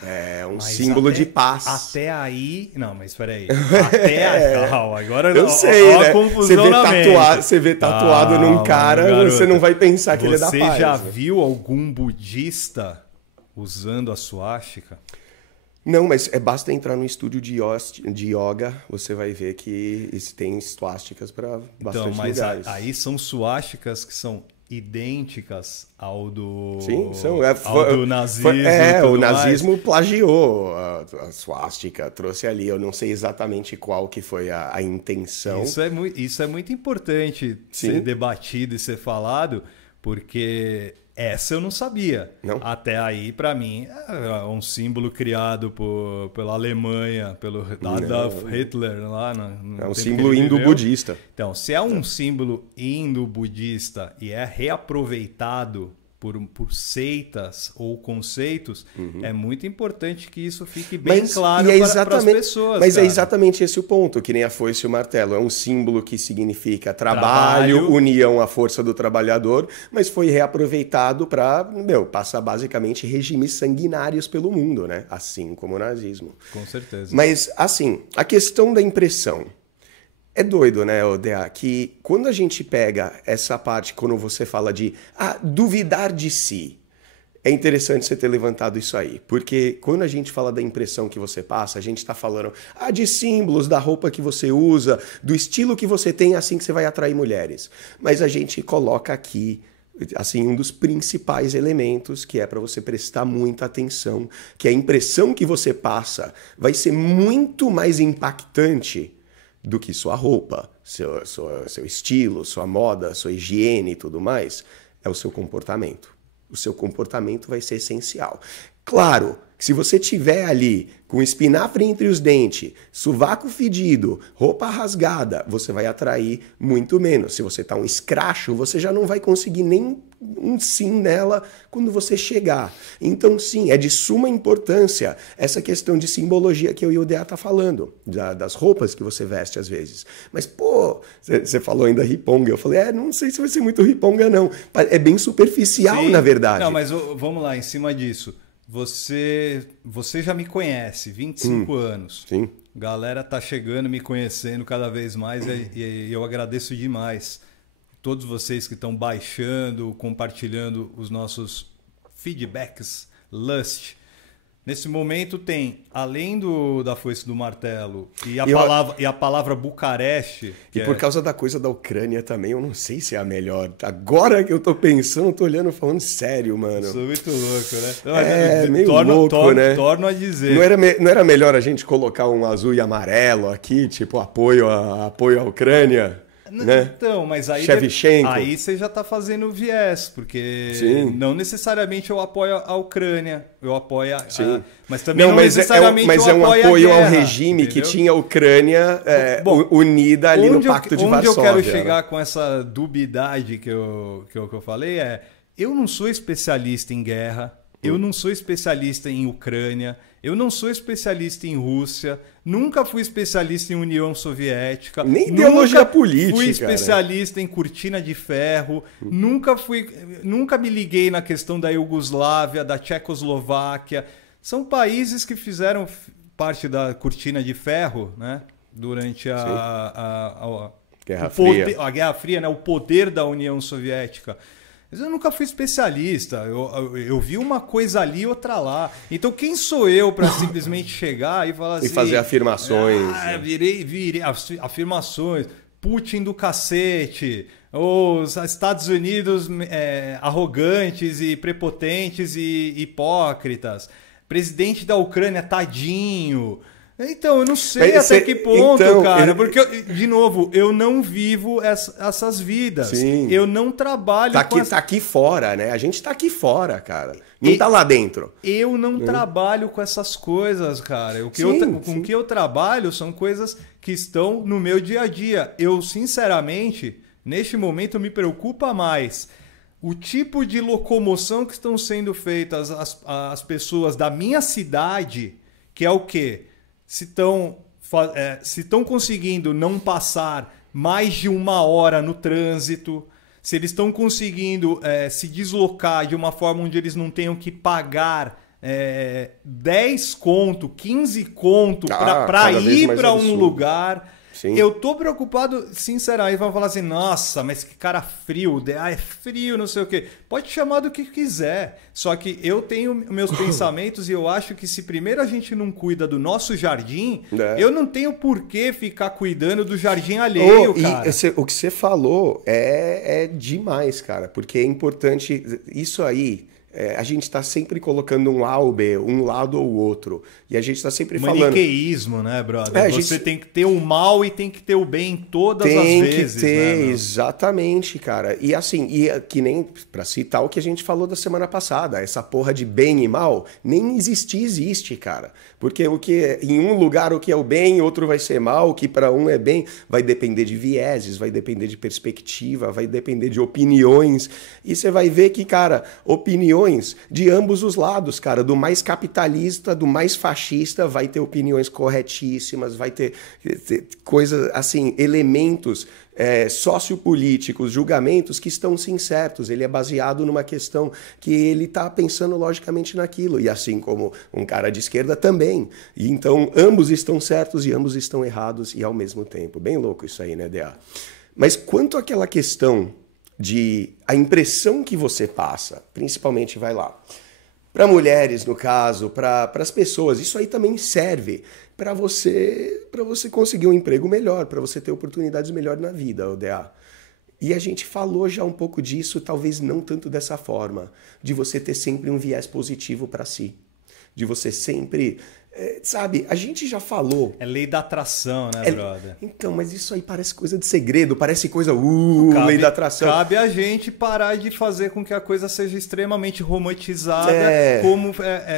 É um símbolo de paz. Até aí... Não, mas espera aí. Até aí... Agora eu sei, ó, né? a confusão na mente. Você vê tatuado num cara, você não vai pensar que ele é da paz. Você já viu algum budista usando a suástica? Não, mas basta entrar no estúdio de yoga, você vai ver que tem suásticas para bastante lugares. Aí são suásticas que são idênticas ao do, sim, são, ao do nazismo. O nazismo plagiou a suástica, trouxe ali. Eu não sei exatamente qual que foi a intenção. Isso é muito importante ser debatido e ser falado, porque essa eu não sabia. Não? Até aí, para mim, é um símbolo criado pela Alemanha, pelo Adolf Hitler lá. É um símbolo indo-budista. Então, se é um símbolo indo-budista e é reaproveitado por seitas ou conceitos, é muito importante que isso fique bem claro para as pessoas. Mas é exatamente esse o ponto, que nem a foice e o martelo. É um símbolo que significa trabalho, união à força do trabalhador, mas foi reaproveitado para passar basicamente regimes sanguinários pelo mundo, né? Assim como o nazismo. Com certeza. Mas, assim, a questão da impressão. É doido, né, Odea, que quando a gente pega essa parte, quando você fala de duvidar de si, é interessante você ter levantado isso aí, porque quando a gente fala da impressão que você passa, a gente está falando de símbolos, da roupa que você usa, do estilo que você tem, assim que você vai atrair mulheres. Mas a gente coloca aqui, assim, um dos principais elementos que é para você prestar muita atenção, que a impressão que você passa vai ser muito mais impactante do que sua roupa, seu estilo, sua moda, sua higiene e tudo mais, é o seu comportamento. O seu comportamento vai ser essencial. Claro que se você tiver ali com espinafre entre os dentes, sovaco fedido, roupa rasgada, você vai atrair muito menos. Se você tá um escracho, você já não vai conseguir nem um sim nela quando você chegar. Então, sim, é de suma importância essa questão de simbologia que eu e o Dea tá falando, das roupas que você veste às vezes. Mas, pô, você falou ainda riponga. Eu falei, não sei se vai ser muito riponga, não. É bem superficial, sim. Na verdade. Não, mas vamos lá, em cima disso. Você já me conhece, 25 anos. Sim. Galera tá chegando, me conhecendo cada vez mais e eu agradeço demais. Todos vocês que estão baixando, compartilhando os nossos feedbacks Lust. Nesse momento tem, além da foice do martelo e a palavra Bucareste... E por causa da coisa da Ucrânia também, eu não sei se é a melhor. Agora que eu tô pensando, eu tô olhando falando sério, mano. Sou muito louco, né? Então, meio louco, né? Torno a dizer. Não era melhor a gente colocar um azul e amarelo aqui, tipo apoio à Ucrânia? Né? Então, mas aí você já está fazendo viés, porque não necessariamente eu apoio a Ucrânia, eu apoio mas também não necessariamente eu apoio um apoio ao regime, entendeu? Que tinha a Ucrânia unida ali no Pacto de Varsóvia. Onde eu quero chegar com essa dubiedade que eu falei eu não sou especialista em guerra, eu não sou especialista em Ucrânia, eu não sou especialista em Rússia, nunca fui especialista em União Soviética. Nem ideologia política. Fui especialista em cortina de ferro, nunca me liguei na questão da Iugoslávia, da Tchecoslováquia. São países que fizeram parte da cortina de ferro, né? Durante a Guerra Fria. A Guerra Fria, né? O poder da União Soviética. Mas eu nunca fui especialista, eu vi uma coisa ali, outra lá. Então quem sou eu para simplesmente chegar e falar assim... E fazer afirmações. Virei afirmações. Putin do cacete. Os Estados Unidos arrogantes e prepotentes e hipócritas. Presidente da Ucrânia, tadinho. Então, eu não sei até que ponto, cara. Porque, de novo, eu não vivo essas vidas. Sim. Eu não trabalho Tá aqui fora, né? A gente tá aqui fora, cara. Não tá lá dentro. Eu não trabalho com essas coisas, cara. O que eu trabalho são coisas que estão no meu dia a dia. Eu, sinceramente, neste momento, me preocupa mais o tipo de locomoção que estão sendo feitas as pessoas da minha cidade, que é o quê? Se estão se estão conseguindo não passar mais de 1 hora no trânsito, se eles estão conseguindo se deslocar de uma forma onde eles não tenham que pagar 10 conto, 15 conto para ir para um lugar. Sim. Eu tô preocupado, sinceramente, vai falar assim, nossa, mas que cara frio, é frio, não sei o quê. Pode chamar do que quiser. Só que eu tenho meus pensamentos e eu acho que se primeiro a gente não cuida do nosso jardim, eu não tenho por que ficar cuidando do jardim alheio, cara. O que você falou é demais, cara, porque é importante, isso aí... a gente está sempre colocando um A ou B, um lado ou outro. E a gente está sempre falando... Maniqueísmo, né, brother? Você tem que ter o mal e tem que ter o bem todas as vezes. Tem que ter, né, exatamente, cara. E assim, que nem para citar o que a gente falou da semana passada, essa porra de bem e mal, nem existe, cara. Porque o que em um lugar o que é o bem, outro vai ser mal, o que para um é bem, vai depender de vieses, vai depender de perspectiva, vai depender de opiniões. E você vai ver que, cara, opiniões de ambos os lados, cara, do mais capitalista, do mais fascista, vai ter opiniões corretíssimas, vai ter coisas, assim, elementos sociopolíticos, julgamentos que estão sim certos. Ele é baseado numa questão que ele está pensando logicamente naquilo, e assim como um cara de esquerda também. E então, ambos estão certos e ambos estão errados e ao mesmo tempo. Bem louco isso aí, né, DA? Mas quanto àquela questão de a impressão que você passa, principalmente, vai lá, para mulheres, no caso, para as pessoas, isso aí também serve para você conseguir um emprego melhor, para você ter oportunidades melhores na vida, ODA. E a gente falou já um pouco disso, talvez não tanto dessa forma, de você ter sempre um viés positivo para si, de você sempre... sabe, a gente já falou... É lei da atração, né, brother? Então, mas isso aí parece coisa de segredo, parece coisa... lei da atração. Cabe a gente parar de fazer com que a coisa seja extremamente romantizada,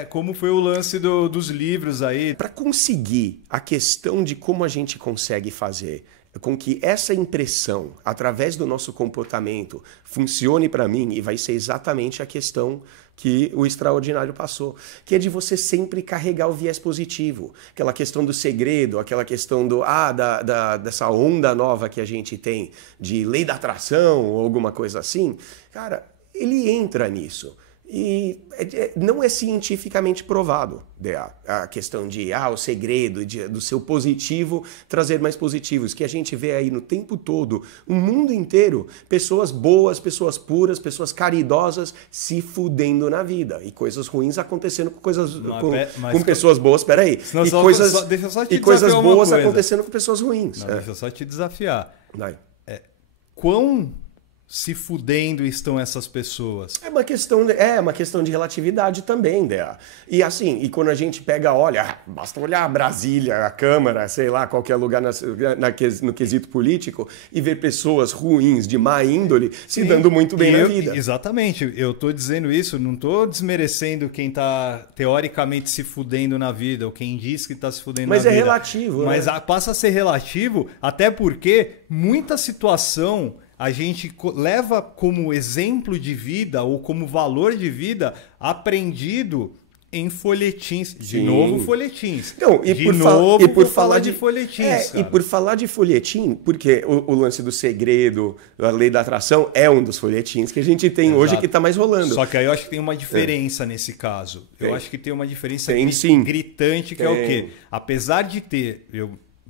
como foi o lance dos livros aí. Para conseguir a questão de como a gente consegue fazer com que essa impressão, através do nosso comportamento, funcione para mim, e vai ser exatamente a questão que o Extraordinário passou, que é de você sempre carregar o viés positivo. Aquela questão do segredo, aquela questão dessa onda nova que a gente tem de lei da atração ou alguma coisa assim, cara, ele entra nisso. E não é cientificamente provado a questão de o segredo do seu positivo trazer mais positivos, que a gente vê aí no tempo todo, o mundo inteiro, pessoas boas, pessoas puras, pessoas caridosas se fudendo na vida e coisas ruins acontecendo com com pessoas boas, peraí, e coisas boas acontecendo com pessoas ruins. Deixa eu só te desafiar. Vai. Quão se fudendo estão essas pessoas? É uma questão de relatividade também, Dea. E assim, e quando a gente olha, basta olhar Brasília, a Câmara, sei lá, qualquer lugar no quesito político e ver pessoas ruins, de má índole, se dando muito bem na vida. Exatamente, eu tô dizendo isso, não tô desmerecendo quem tá teoricamente se fudendo na vida, ou quem diz que tá se fudendo na vida. Mas é relativo, Mas passa a ser relativo, até porque muita situação... a gente leva como exemplo de vida ou como valor de vida aprendido em folhetins. De novo, folhetins. Então, e por falar de folhetins. E por falar de folhetim, porque o lance do segredo, a lei da atração, é um dos folhetins que a gente tem hoje que está mais rolando. Só que aí eu acho que tem uma diferença nesse caso. Eu acho que tem uma diferença gritante, que é o quê? Apesar de ter...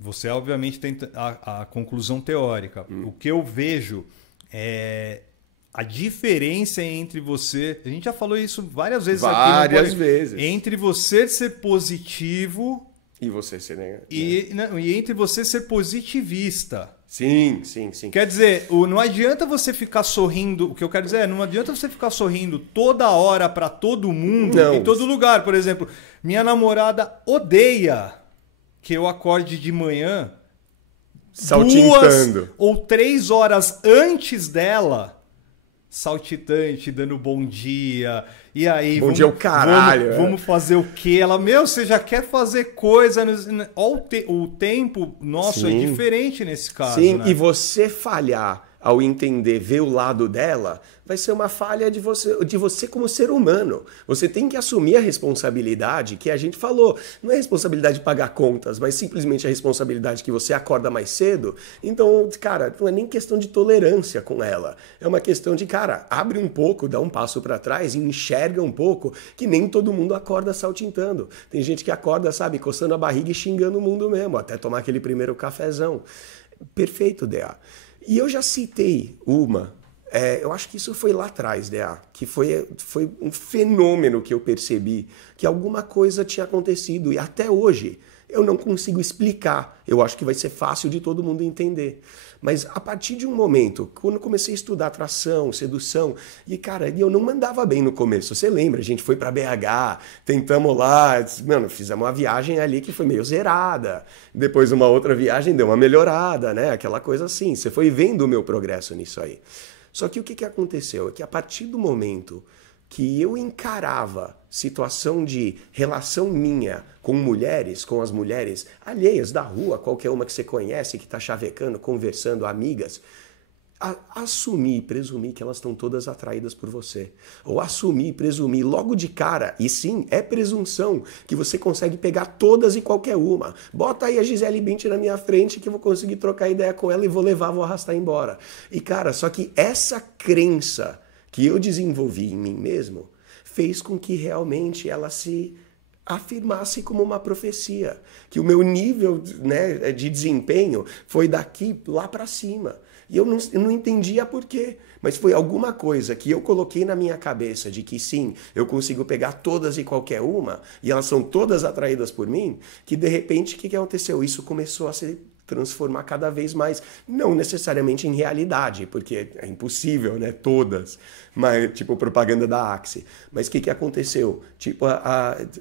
Você, obviamente, tem a conclusão teórica. O que eu vejo é a diferença entre você... A gente já falou isso várias vezes aqui. Várias vezes. Entre você ser positivo... E você ser negativo. E entre você ser positivista. Sim. Quer dizer, não adianta você ficar sorrindo... O que eu quero dizer é, não adianta você ficar sorrindo toda hora para todo mundo, em todo lugar. Por exemplo, minha namorada odeia... que eu acorde de manhã saltitando 2 ou 3 horas antes dela, saltitante, dando bom dia. E aí, bom dia, o caralho. Vamos fazer o quê? Ela, você já quer fazer coisa. O tempo nosso é diferente nesse caso. Sim, né? E você falhar ao entender, ver o lado dela, vai ser uma falha de você como ser humano. Você tem que assumir a responsabilidade que a gente falou. Não é responsabilidade de pagar contas, mas simplesmente a responsabilidade que você acorda mais cedo. Então, cara, não é nem questão de tolerância com ela. É uma questão de, cara, abre um pouco, dá um passo para trás e enxerga um pouco que nem todo mundo acorda saltitando. Tem gente que acorda, sabe, coçando a barriga e xingando o mundo mesmo, até tomar aquele primeiro cafezão. Perfeito, DA. E eu já citei uma, eu acho que isso foi lá atrás, DA, que foi um fenômeno que eu percebi, que alguma coisa tinha acontecido e até hoje eu não consigo explicar. Eu acho que vai ser fácil de todo mundo entender. Mas a partir de um momento, quando eu comecei a estudar atração, sedução, e cara, eu não mandava bem no começo. Você lembra? A gente foi pra BH, tentamos lá, mano, fizemos uma viagem ali que foi meio zerada. Depois uma outra viagem deu uma melhorada, né? Aquela coisa assim. Você foi vendo o meu progresso nisso aí. Só que o que aconteceu? É que a partir do momento que eu encarava situação de relação minha com mulheres, com as mulheres alheias da rua, qualquer uma que você conhece, que está chavecando, conversando, amigas, assumir e presumir que elas estão todas atraídas por você. Ou assumir e presumir logo de cara, e sim, é presunção, que você consegue pegar todas e qualquer uma. Bota aí a Gisele Bündchen na minha frente que eu vou conseguir trocar ideia com ela e vou arrastar embora. E cara, só que essa crença que eu desenvolvi em mim mesmo, fez com que realmente ela se afirmasse como uma profecia. Que o meu nível, né, de desempenho foi daqui lá para cima. E eu não entendia por quê. Mas foi alguma coisa que eu coloquei na minha cabeça de que sim, eu consigo pegar todas e qualquer uma, e elas são todas atraídas por mim, que de repente, o que aconteceu? Isso começou a se transformar cada vez mais, não necessariamente em realidade, porque é impossível, né? Todas, mas tipo propaganda da Axe. Mas o que aconteceu? Tipo,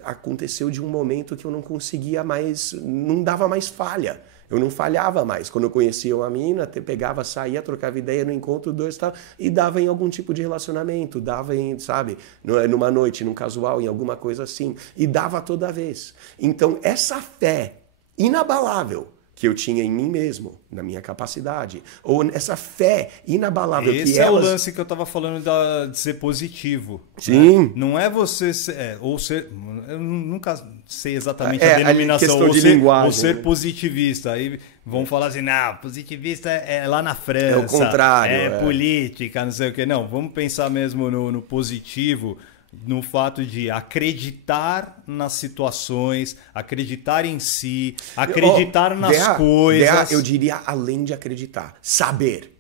aconteceu de um momento que eu não conseguia mais, não dava mais falha. Eu não falhava mais. Quando eu conhecia uma mina, pegava, saía, trocava ideia no encontro, dois e tal, e dava em algum tipo de relacionamento, dava em, sabe, numa noite, num casual, em alguma coisa assim, e dava toda vez. Então, essa fé inabalável que eu tinha em mim mesmo, na minha capacidade, ou essa fé inabalável esse que é o lance que eu estava falando de ser positivo. Sim. Né? Não é você ou ser, eu nunca sei exatamente a denominação, ou ser né? Positivista. Aí vão falar assim, não, positivista é lá na França, é o contrário, é política, não sei o quê. Não, vamos pensar mesmo no positivo, no fato de acreditar nas situações, acreditar em si, acreditar nas coisas. Eu diria além de acreditar, saber.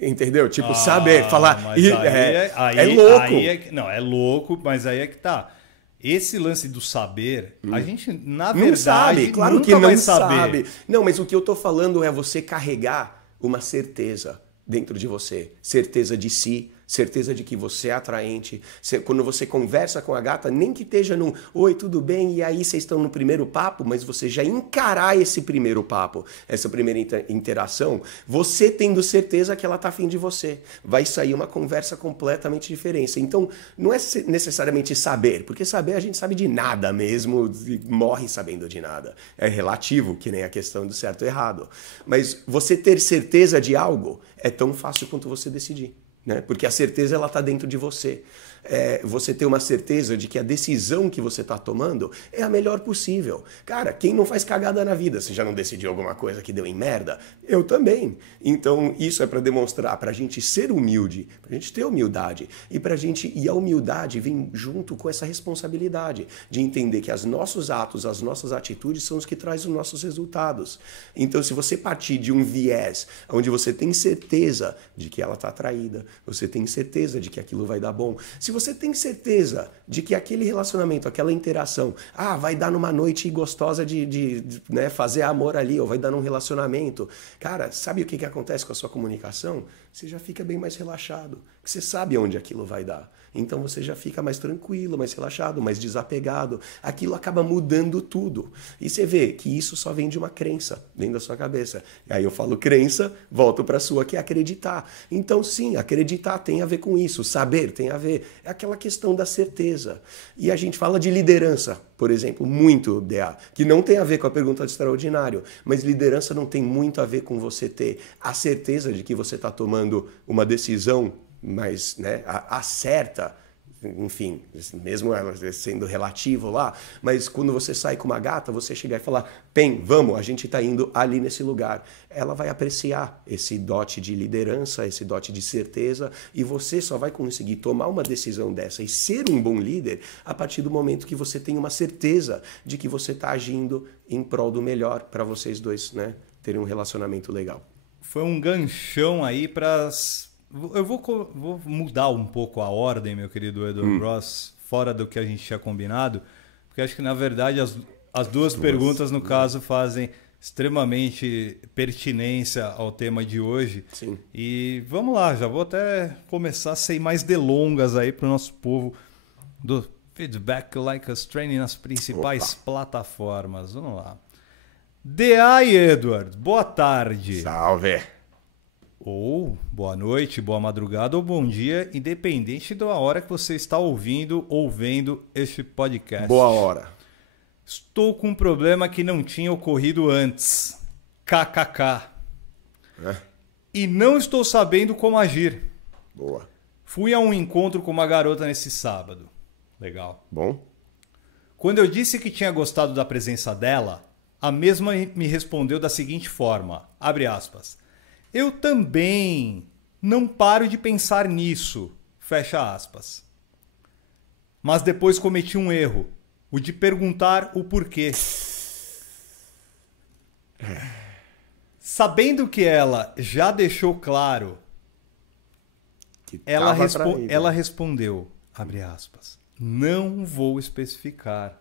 Entendeu? Tipo, saber, falar. Mas é louco. Não, é louco, mas aí é que tá. Esse lance do saber, a gente, na não verdade, sabe. Claro nunca que não vai sabe. saber. Não, mas o que eu tô falando é você carregar uma certeza dentro de você. Certeza de si, certeza de que você é atraente. Quando você conversa com a gata, nem que esteja no oi, tudo bem, e aí vocês estão no primeiro papo, mas você já encarar esse primeiro papo, essa primeira interação, você tendo certeza que ela está afim de você. Vai sair uma conversa completamente diferente. Então, não é necessariamente saber, porque saber a gente sabe de nada mesmo, morre sabendo de nada. É relativo, que nem a questão do certo e errado. Mas você ter certeza de algo é tão fácil quanto você decidir. Né? Porque a certeza ela está dentro de você. Você ter uma certeza de que a decisão que você está tomando é a melhor possível. Cara, quem não faz cagada na vida? Você já não decidiu alguma coisa que deu em merda? Eu também. Então isso é para demonstrar, para a gente ser humilde, para a gente ter humildade. E a humildade vem junto com essa responsabilidade de entender que os nossos atos, as nossas atitudes são os que trazem os nossos resultados. Então se você partir de um viés onde você tem certeza de que ela está atraída, você tem certeza de que aquilo vai dar bom, se você tem certeza de que aquele relacionamento, aquela interação, vai dar numa noite gostosa de né, fazer amor ali, ou vai dar num relacionamento, cara, sabe o que acontece com a sua comunicação? Você já fica bem mais relaxado, você sabe onde aquilo vai dar. Então você já fica mais tranquilo, mais relaxado, mais desapegado. Aquilo acaba mudando tudo. E você vê que isso só vem de uma crença dentro da sua cabeça. E aí eu falo crença, volto para a sua, que é acreditar. Então sim, acreditar tem a ver com isso. Saber tem a ver. É aquela questão da certeza. E a gente fala de liderança, por exemplo, muito, DA, que não tem a ver com a pergunta de extraordinário, mas liderança não tem muito a ver com você ter a certeza de que você está tomando uma decisão, mas né, a certa, enfim, mesmo ela sendo relativo lá, mas quando você sai com uma gata, você chegar e falar, Pen, vamos, a gente está indo ali nesse lugar. Ela vai apreciar esse dote de liderança, esse dote de certeza, e você só vai conseguir tomar uma decisão dessa e ser um bom líder a partir do momento que você tem uma certeza de que você está agindo em prol do melhor para vocês dois, né, terem um relacionamento legal. Foi um ganchão aí para... Eu vou mudar um pouco a ordem, meu querido Edward Ross, fora do que a gente tinha combinado, porque acho que, na verdade, as duas perguntas, no caso, fazem extremamente pertinência ao tema de hoje. Sim. E vamos lá, já vou até começar sem mais delongas aí para o nosso povo do Feedback Like Us Training nas principais plataformas. Vamos lá. DA e Edward, boa tarde. Salve! Ou boa noite, boa madrugada ou bom dia, independente da hora que você está ouvindo ou vendo este podcast. Boa hora. Estou com um problema que não tinha ocorrido antes. KKK. E não estou sabendo como agir. Boa. Fui a um encontro com uma garota nesse sábado. Legal. Bom. Quando eu disse que tinha gostado da presença dela, a mesma me respondeu da seguinte forma, abre aspas, eu também não paro de pensar nisso, fecha aspas. Mas depois cometi um erro, o de perguntar o porquê. Sabendo que ela já deixou claro, ela respondeu, abre aspas, não vou especificar,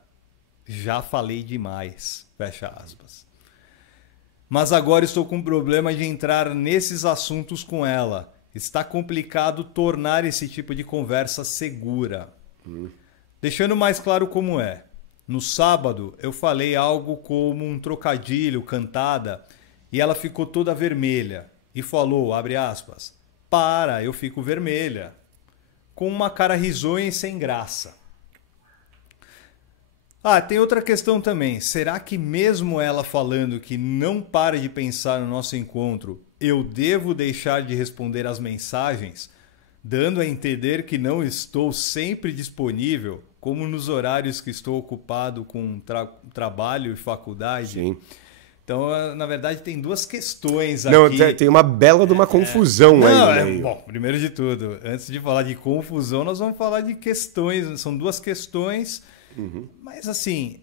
já falei demais, fecha aspas. Mas agora estou com um problema de entrar nesses assuntos com ela. Está complicado tornar esse tipo de conversa segura. Deixando mais claro como é. No sábado, eu falei algo como um trocadilho, cantada, e ela ficou toda vermelha. E falou, abre aspas, para, eu fico vermelha. Com uma cara risonha e sem graça. Ah, tem outra questão também. Será que mesmo ela falando que não para de pensar no nosso encontro, eu devo deixar de responder as mensagens, dando a entender que não estou sempre disponível, como nos horários que estou ocupado com trabalho e faculdade? Sim. Então, na verdade, tem duas questões não, aqui. Não, tem uma bela de uma confusão aí. Bom, primeiro de tudo, antes de falar de confusão, nós vamos falar de questões. São duas questões... Mas assim,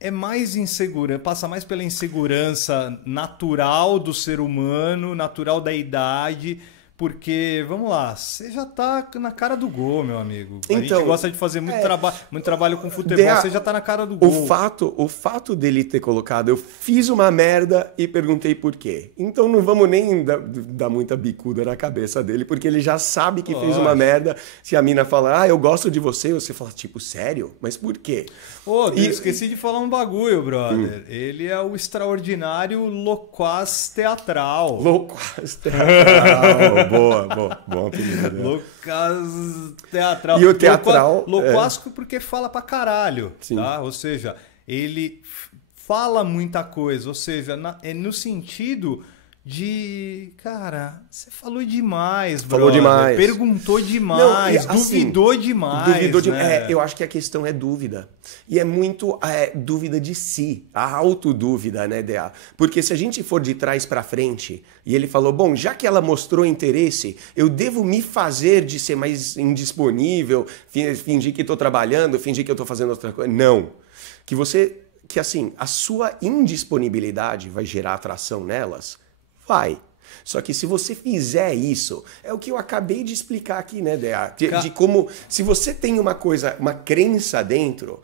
é mais insegura, passa mais pela insegurança natural do ser humano, natural da idade, porque, vamos lá, você já tá na cara do gol, meu amigo. A gente gosta de fazer muito trabalho com futebol, você já tá na cara do gol. O fato dele ter colocado, eu fiz uma merda e perguntei por quê. Então não vamos nem dar muita bicuda na cabeça dele, porque ele já sabe que fez uma merda. Se a mina fala, eu gosto de você, você fala, tipo, sério? Mas por quê? Esqueci de falar um bagulho, brother. Ele é o extraordinário loquaz teatral. Loquaz teatral. Boa apelido. Loquaz teatral. E o teatral... Loquaz porque fala pra caralho, tá? Ou seja, ele fala muita coisa. Ou seja, no sentido de... Cara, você falou demais, Falou demais. Perguntou demais, duvidou demais. Eu acho que a questão é dúvida. E é muito dúvida de si, a autodúvida, né, DA? Porque se a gente for de trás para frente, e ele falou, bom, já que ela mostrou interesse, eu devo me fazer de ser mais indisponível, fingir que estou trabalhando, fingir que eu estou fazendo outra coisa. Não. Que assim, a sua indisponibilidade vai gerar atração nelas? Vai. Só que se você fizer isso, é o que eu acabei de explicar aqui, né, Dea? De como, se você tem uma crença dentro,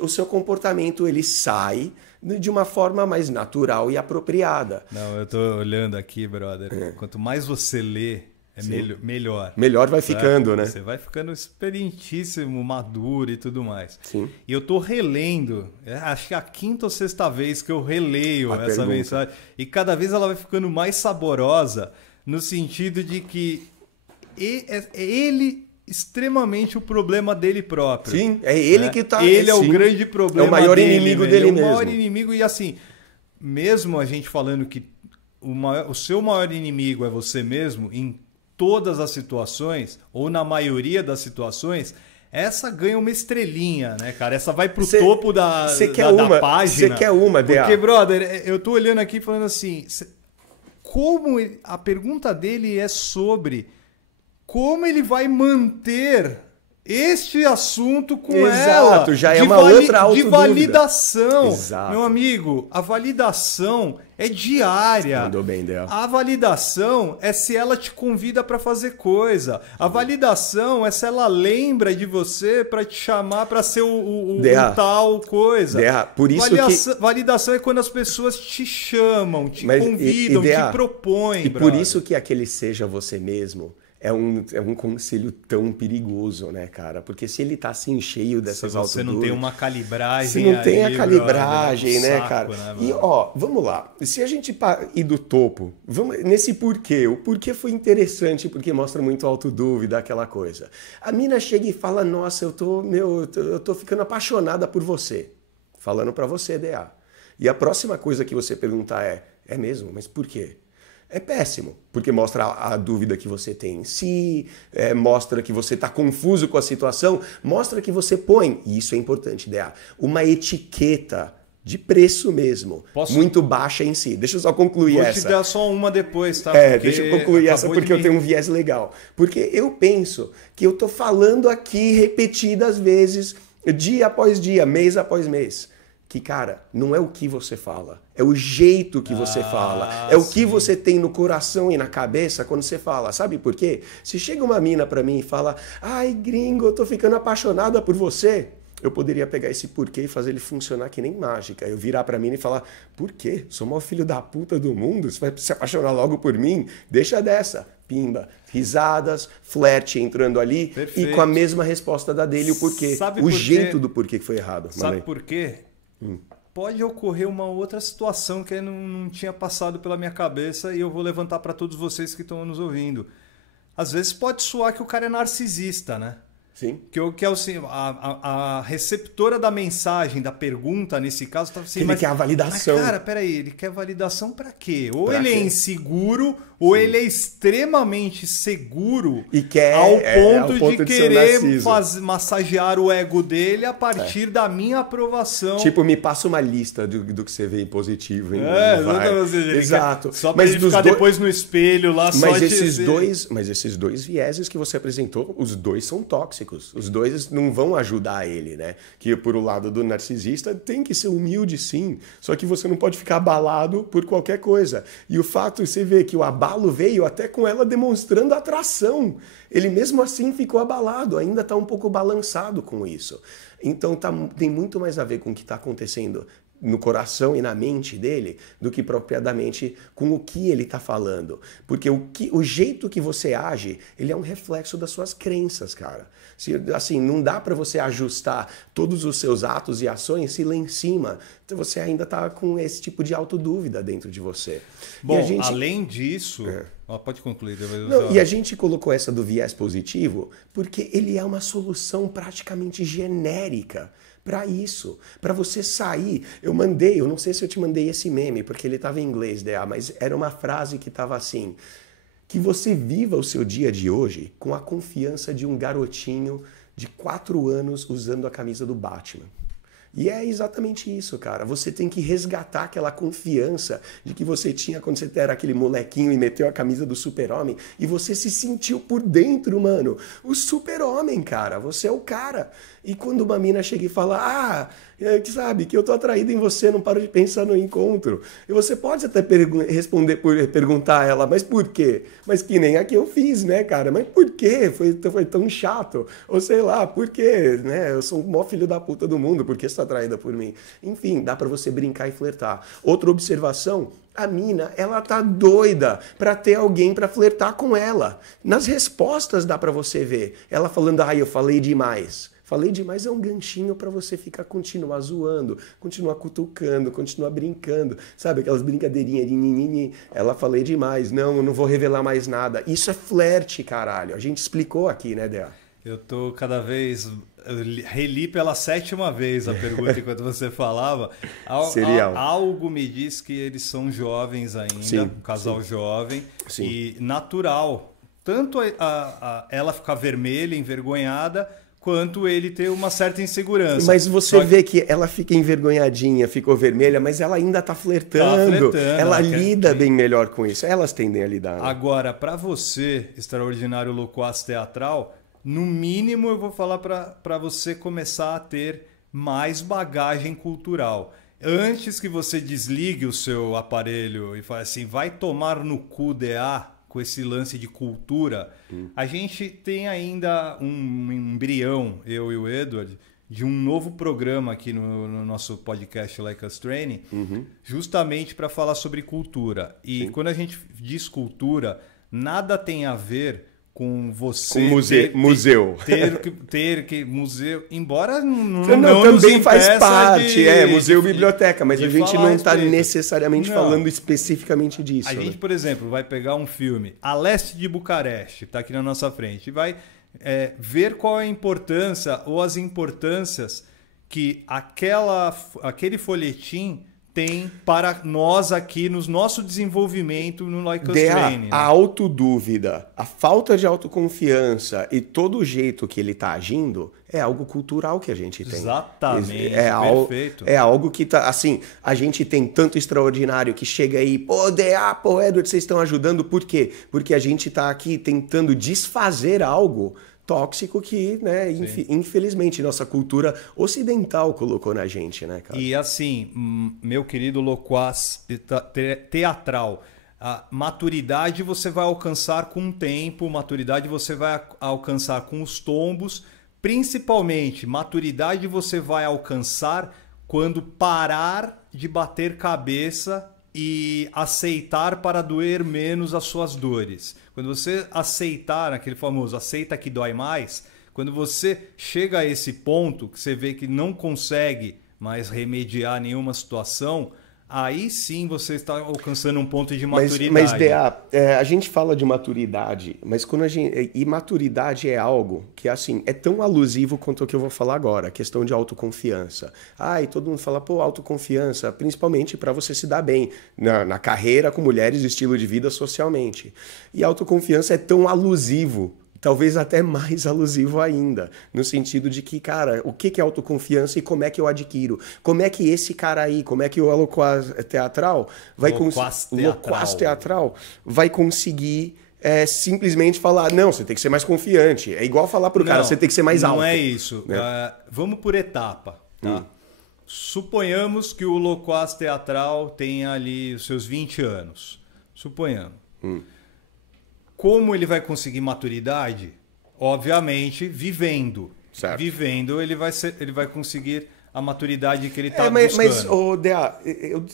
o seu comportamento ele sai de uma forma mais natural e apropriada. Não, eu tô olhando aqui, brother. Quanto mais você lê, é melhor. Melhor vai ficando, né? Você vai ficando experientíssimo, maduro e tudo mais. Sim. E eu tô relendo, acho que é a 5ª ou 6ª vez que eu releio essa mensagem. E cada vez ela vai ficando mais saborosa, no sentido de que ele extremamente o problema dele próprio. Sim, é ele que tá... Ele é o grande problema dele. É o maior dele, inimigo dele mesmo. É o maior inimigo e assim, mesmo a gente falando que o seu maior inimigo é você mesmo, em todas as situações, ou na maioria das situações, essa ganha uma estrelinha, né, cara? Essa vai pro topo da página. Você quer uma, DA? Porque, brother, eu tô olhando aqui falando assim, a pergunta dele é sobre como ele vai manter este assunto com ela. Exato, já é uma outra de validação. Exato. Meu amigo, a validação é diária. Mandou bem, Del. A validação é se ela te convida para fazer coisa. A validação é se ela lembra de você para te chamar para ser o tal coisa. Por isso validação é quando as pessoas te chamam, te convidam, te propõem. E por isso que aquele seja você mesmo é um conselho tão perigoso, né, cara? Porque se ele tá assim cheio dessas autodúvidas... Se você não tem uma calibragem... Se não tem a calibragem, brother, né, cara? Né, e, ó, vamos lá. Se a gente ir do topo, vamos nesse porquê. O porquê foi interessante, porque mostra muito autodúvida, aquela coisa. A mina chega e fala, nossa, eu tô ficando apaixonada por você. Falando pra você, DA. E a próxima coisa que você perguntar é mesmo? Mas por quê? É péssimo, porque mostra a dúvida que você tem em si, mostra que você está confuso com a situação, mostra que você põe, e isso é importante, DA, uma etiqueta de preço mesmo, muito baixa em si. Deixa eu só concluir essa. Vou te dar só uma depois, tá? Deixa eu concluir essa porque eu tenho um viés legal. Porque eu penso que eu tô falando aqui repetidas vezes, dia após dia, mês após mês, que, cara, não é o que você fala, é o jeito que você fala, é o que você tem no coração e na cabeça quando você fala. Sabe por quê? Se chega uma mina pra mim e fala, ai, gringo, eu tô ficando apaixonada por você, eu poderia pegar esse porquê e fazer ele funcionar que nem mágica. Eu virar pra mina e falar, por quê? Sou o maior filho da puta do mundo, você vai se apaixonar logo por mim? Deixa dessa. Pimba, risadas, flerte entrando ali. Perfeito. E com a mesma resposta da dele, o porquê. O jeito do porquê que foi errado. Sabe por quê? Pode ocorrer uma outra situação que não tinha passado pela minha cabeça e eu vou levantar para todos vocês que estão nos ouvindo. Às vezes pode soar que o cara é narcisista, né? Sim. Que é a receptora da mensagem, da pergunta, nesse caso, tá assim, ele quer a validação. Mas, cara, peraí, ele quer validação para quê? Ou ele é inseguro, ou ele é extremamente seguro e quer, ao ponto de querer massagear o ego dele a partir da minha aprovação. Tipo, me passa uma lista do que você vê em positivo. Exato. Só pra ele ficar depois no espelho lá, mas esses dois vieses que você apresentou, os dois são tóxicos. Os dois não vão ajudar ele, né? Que por o lado do narcisista tem que ser humilde, sim. Só que você não pode ficar abalado por qualquer coisa. E o fato, você vê que o abalo veio até com ela demonstrando atração. Ele mesmo assim ficou abalado, ainda está um pouco balançado com isso. Então tem muito mais a ver com o que está acontecendo no coração e na mente dele do que propriamente com o que ele está falando. Porque o jeito que você age, ele é um reflexo das suas crenças, cara. Assim, não dá para você ajustar todos os seus atos e ações se lá em cima então você ainda está com esse tipo de autodúvida dentro de você. Bom, além disso... Pode concluir. E a gente colocou essa do viés positivo porque ele é uma solução praticamente genérica para isso, para você sair. Eu não sei se eu te mandei esse meme, porque ele estava em inglês, mas era uma frase que estava assim, que você viva o seu dia de hoje com a confiança de um garotinho de 4 anos usando a camisa do Batman. E é exatamente isso, cara. Você tem que resgatar aquela confiança de que você tinha quando você era aquele molequinho e meteu a camisa do Super-Homem e você se sentiu por dentro, mano. O Super-Homem, cara. Você é o cara. E quando uma mina chega e fala, sabe, que eu tô atraído em você, não paro de pensar no encontro. E você pode até perguntar a ela, mas por quê? Mas que nem a que eu fiz, né, cara? Mas por quê? Foi tão chato. Ou sei lá, por quê? Né? Eu sou o maior filho da puta do mundo, por que você tá atraída por mim? Enfim, dá pra você brincar e flertar. Outra observação, a mina, ela tá doida pra ter alguém pra flertar com ela. Nas respostas dá pra você ver. Ela falando, eu falei demais. Falei demais é um ganchinho pra você continuar zoando, continuar cutucando, continuar brincando. Sabe, aquelas brincadeirinhas de ninini. Ela falei demais, não, eu não vou revelar mais nada. Isso é flerte, caralho. A gente explicou aqui, né, Dea? Eu tô cada vez... Eu reli pela 7ª vez a pergunta enquanto você falava. Algo me diz que eles são jovens ainda, sim, um casal jovem, sim, e natural. Tanto ela ficar vermelha, envergonhada, quanto ele ter uma certa insegurança. Mas você vê que ela fica envergonhadinha, ficou vermelha, mas ela ainda tá flertando. Ela lida bem melhor com isso. Elas tendem a lidar. Né? Agora, para você, extraordinário loquaz teatral, no mínimo eu vou falar para você começar a ter mais bagagem cultural. Antes que você desligue o seu aparelho e fale assim, vai tomar no cu DA com esse lance de cultura, a gente tem ainda um embrião, eu e o Edward, de um novo programa aqui no nosso podcast Like Us Training, justamente para falar sobre cultura. E sim, quando a gente diz cultura, nada tem a ver com você com museu. Ter que museu, embora não também faz parte, museu e biblioteca, mas a gente não está necessariamente falando especificamente disso. A gente, por exemplo, vai pegar um filme, A Leste de Bucareste, está aqui na nossa frente, e vai ver qual é a importância ou as importâncias que aquele folhetim tem para nós aqui no nosso desenvolvimento no Like Us Training. A autodúvida, a falta de autoconfiança e todo o jeito que ele está agindo é algo cultural que a gente tem. Exatamente, perfeito. É algo que tá, assim, a gente tem tanto extraordinário que chega aí, pô, Edward, vocês estão ajudando, por quê? Porque a gente está aqui tentando desfazer algo tóxico que, né, infelizmente, nossa cultura ocidental colocou na gente, né, cara? E assim, meu querido loquaz teatral, a maturidade você vai alcançar com o tempo, maturidade você vai alcançar com os tombos, principalmente, maturidade você vai alcançar quando parar de bater cabeça e aceitar para doer menos as suas dores. Quando você aceitar, aquele famoso aceita que dói mais, quando você chega a esse ponto que você vê que não consegue mais remediar nenhuma situação, aí sim você está alcançando um ponto de maturidade. Mas DA, a gente fala de maturidade, mas quando e maturidade é algo que assim é tão alusivo quanto o que eu vou falar agora, a questão de autoconfiança. E todo mundo fala, autoconfiança, principalmente para você se dar bem na carreira, com mulheres, estilo de vida, socialmente. E autoconfiança é tão alusivo, talvez até mais alusivo ainda, no sentido de que, cara, o que é autoconfiança e como é que eu adquiro? Como é que esse cara aí, como é que o loquaz teatral vai conseguir simplesmente falar, não, você tem que ser mais confiante. É igual falar pro cara, você tem que ser mais alto. Não é isso. Né? Vamos por etapa, tá? Suponhamos que o loquaz teatral tenha ali os seus 20 anos. Suponhamos. Como ele vai conseguir maturidade? Obviamente, vivendo. Certo. Vivendo, ele vai conseguir a maturidade que ele está buscando. Mas, Dea,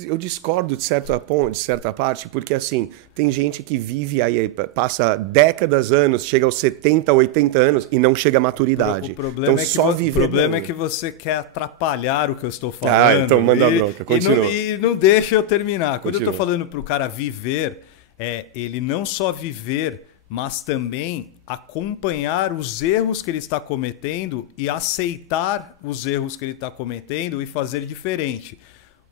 eu discordo de certa parte, porque assim, tem gente que vive aí, passa décadas, anos, chega aos 70, 80 anos e não chega à maturidade. O problema, é que você quer atrapalhar o que eu estou falando. Então manda a bronca, continua. E não deixa eu terminar. Quando eu estou falando para o cara viver, ele não só viver, mas também acompanhar os erros que ele está cometendo e aceitar os erros que ele está cometendo e fazer diferente.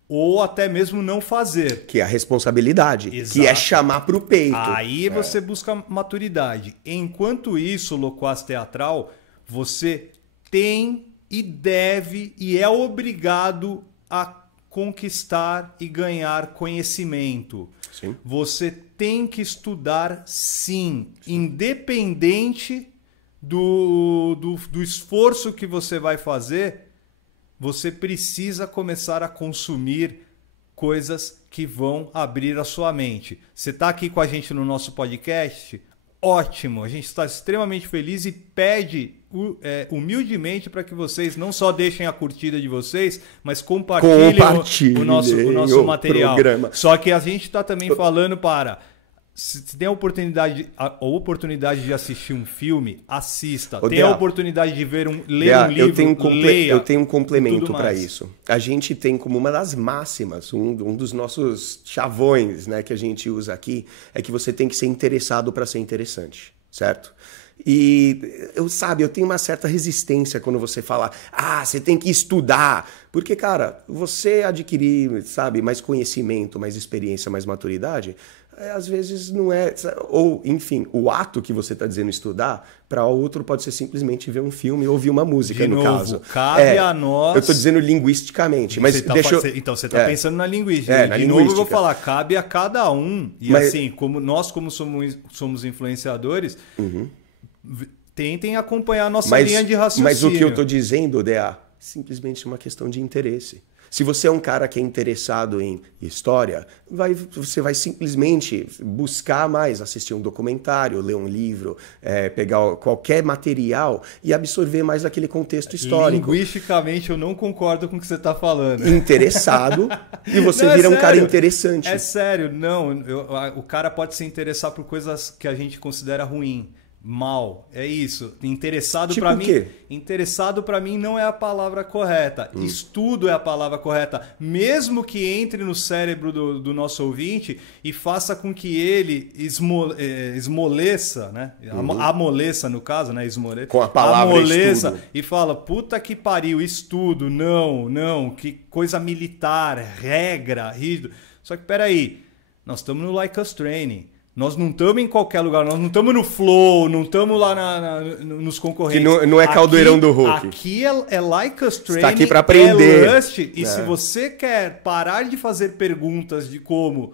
Ou até mesmo não fazer. Que é a responsabilidade. Exato. Que é chamar para o peito. Aí você busca maturidade. Enquanto isso, loquaz teatral, você tem e deve e é obrigado a conquistar e ganhar conhecimento. Sim. Você tem que estudar sim, independente do esforço que você vai fazer, você precisa começar a consumir coisas que vão abrir a sua mente. Você está aqui com a gente no nosso podcast? Ótimo! A gente está extremamente feliz e pede humildemente para que vocês não só deixem a curtida de vocês, mas compartilhem o nosso material. Programa. Só que a gente está também falando para... Se tem a oportunidade de assistir um filme, assista. Tem a oportunidade de ler um livro, leia. Eu tenho um complemento para isso. A gente tem como uma das máximas, um dos nossos chavões, né, que a gente usa aqui, é que você tem que ser interessado para ser interessante, certo? E eu tenho uma certa resistência quando você fala, você tem que estudar. Porque, cara, você adquirir, mais conhecimento, mais experiência, mais maturidade, às vezes não é... Ou, enfim, o ato que você está dizendo estudar, para outro pode ser simplesmente ver um filme ou ouvir uma música, no caso. Cabe a nós... Eu estou dizendo linguisticamente, mas Então, você está pensando na linguística. Na novo, eu vou falar, cabe a cada um. E assim, como somos influenciadores... Tentem acompanhar a nossa linha de raciocínio. Mas o que eu estou dizendo, DA, simplesmente uma questão de interesse. Se você é um cara que é interessado em história, você vai simplesmente buscar mais, assistir um documentário, ler um livro, pegar qualquer material e absorver mais aquele contexto histórico. Linguisticamente, eu não concordo com o que você está falando. Interessado e você vira um cara interessante. É sério, não. O cara pode se interessar por coisas que a gente considera ruim. Mal, é isso. Interessado para mim. Interessado para mim não é a palavra correta. Estudo é a palavra correta. Mesmo que entre no cérebro do nosso ouvinte e faça com que ele esmoleça, né? Amoleça no caso, né? Com a palavra amoleça estudo. E fala, puta que pariu, estudo, não, que coisa militar, regra, rígido. Só que peraí, nós estamos no Like Us Training. Nós não estamos em qualquer lugar, nós não estamos no Flow, não estamos lá nos concorrentes. Que não é caldeirão do Hulk. Aqui é Like Us Training, está aqui para aprender. É Lust, e se você quer parar de fazer perguntas de como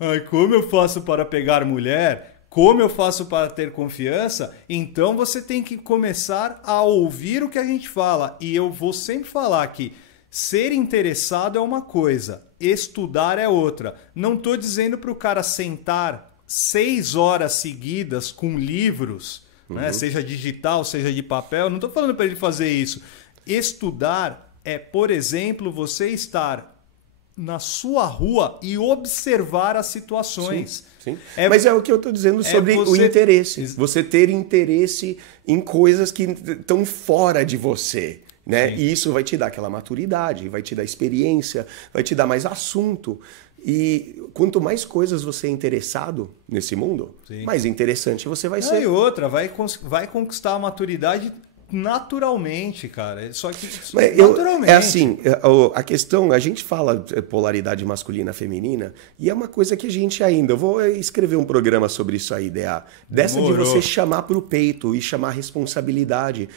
eu faço para pegar mulher, como eu faço para ter confiança, então você tem que começar a ouvir o que a gente fala. E eu vou sempre falar que ser interessado é uma coisa, estudar é outra. Não estou dizendo para o cara sentar 6 horas seguidas com livros, né? Seja digital, seja de papel. Não estou falando para ele fazer isso. Estudar é, por exemplo, você estar na sua rua e observar as situações. Sim. Mas é o que eu estou dizendo sobre o interesse. Você ter interesse em coisas que estão fora de você. Né? E isso vai te dar aquela maturidade, vai te dar experiência, vai te dar mais assunto. E quanto mais coisas você é interessado nesse mundo, mais interessante você vai ser. E outra, vai conquistar a maturidade naturalmente, cara. Só que naturalmente. É assim, a questão, a gente fala polaridade masculina feminina, e é uma coisa que a gente ainda... Eu vou escrever um programa sobre isso aí, DA. Dessa de você chamar para o peito e chamar responsabilidade.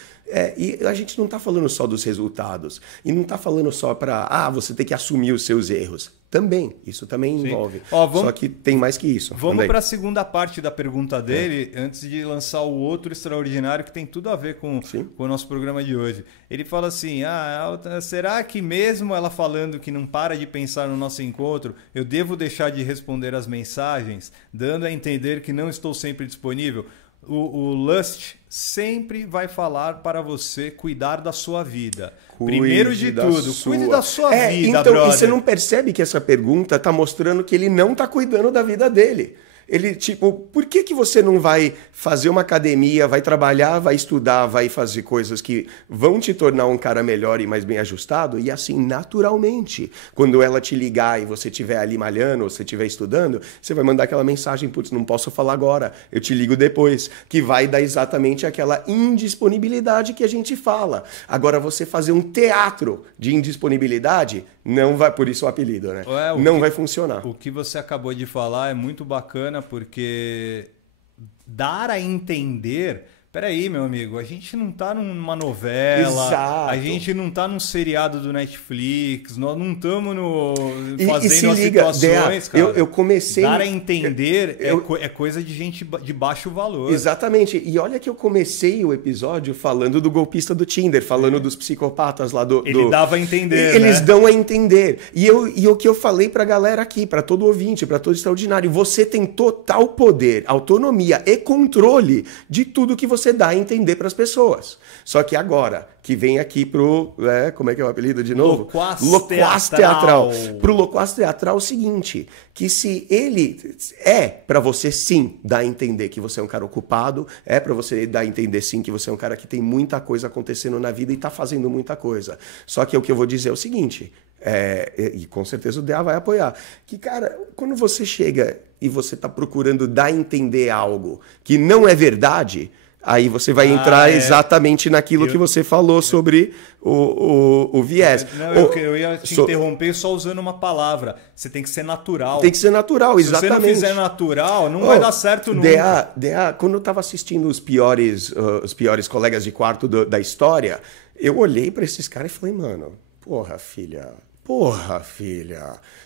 E a gente não está falando só dos resultados. E não está falando só para... você tem que assumir os seus erros. Também. Isso também envolve. Só que tem mais que isso. Vamos para a segunda parte da pergunta dele, antes de lançar o outro extraordinário que tem tudo a ver com o nosso programa de hoje. Ele fala assim, será que mesmo ela falando que não para de pensar no nosso encontro, eu devo deixar de responder as mensagens, dando a entender que não estou sempre disponível? O Lust sempre vai falar para você cuidar da sua vida. Primeiro de tudo, cuide da sua vida, então, brother. E você não percebe que essa pergunta está mostrando que ele não está cuidando da vida dele. Ele, por que você não vai fazer uma academia, vai trabalhar, vai estudar, vai fazer coisas que vão te tornar um cara melhor e mais bem ajustado? E assim, naturalmente, quando ela te ligar e você estiver ali malhando, ou você estiver estudando, você vai mandar aquela mensagem, putz, não posso falar agora, eu te ligo depois, que vai dar exatamente aquela indisponibilidade que a gente fala. Agora, você fazer um teatro de indisponibilidade, não vai, por isso o apelido, né? Não vai funcionar. O que você acabou de falar é muito bacana, porque dar a entender... peraí, meu amigo, a gente não tá numa novela, Exato. a gente não tá num seriado do Netflix, nós não estamos E se as liga, situações, Dea, cara. eu comecei... Dar a entender é coisa de gente de baixo valor. Exatamente. E olha que eu comecei o episódio falando do golpista do Tinder, falando dos psicopatas lá do... Ele dava a entender, Eles né? dão a entender. E o que eu falei pra galera aqui, pra todo ouvinte, pra todo extraordinário, você tem total poder, autonomia e controle de tudo que você dá a entender pras pessoas. Só que agora, que vem aqui pro... como é que é o apelido de novo? Loquaz teatral. Pro loquaz teatral é o seguinte, que se ele pra você sim dar a entender que você é um cara ocupado, pra você dar a entender sim que você é um cara que tem muita coisa acontecendo na vida e tá fazendo muita coisa. Só que o que eu vou dizer é o seguinte, e com certeza o DA vai apoiar, que cara, quando você chega e você tá procurando dar a entender algo que não é verdade... Aí você vai entrar exatamente naquilo que você falou sobre o viés. Não, eu ia te interromper só usando uma palavra. Você tem que ser natural. Tem que ser natural, exatamente. Se você não fizer natural, não vai dar certo nunca. Quando eu estava assistindo os piores colegas de quarto da história, eu olhei para esses caras e falei, mano, porra, filha...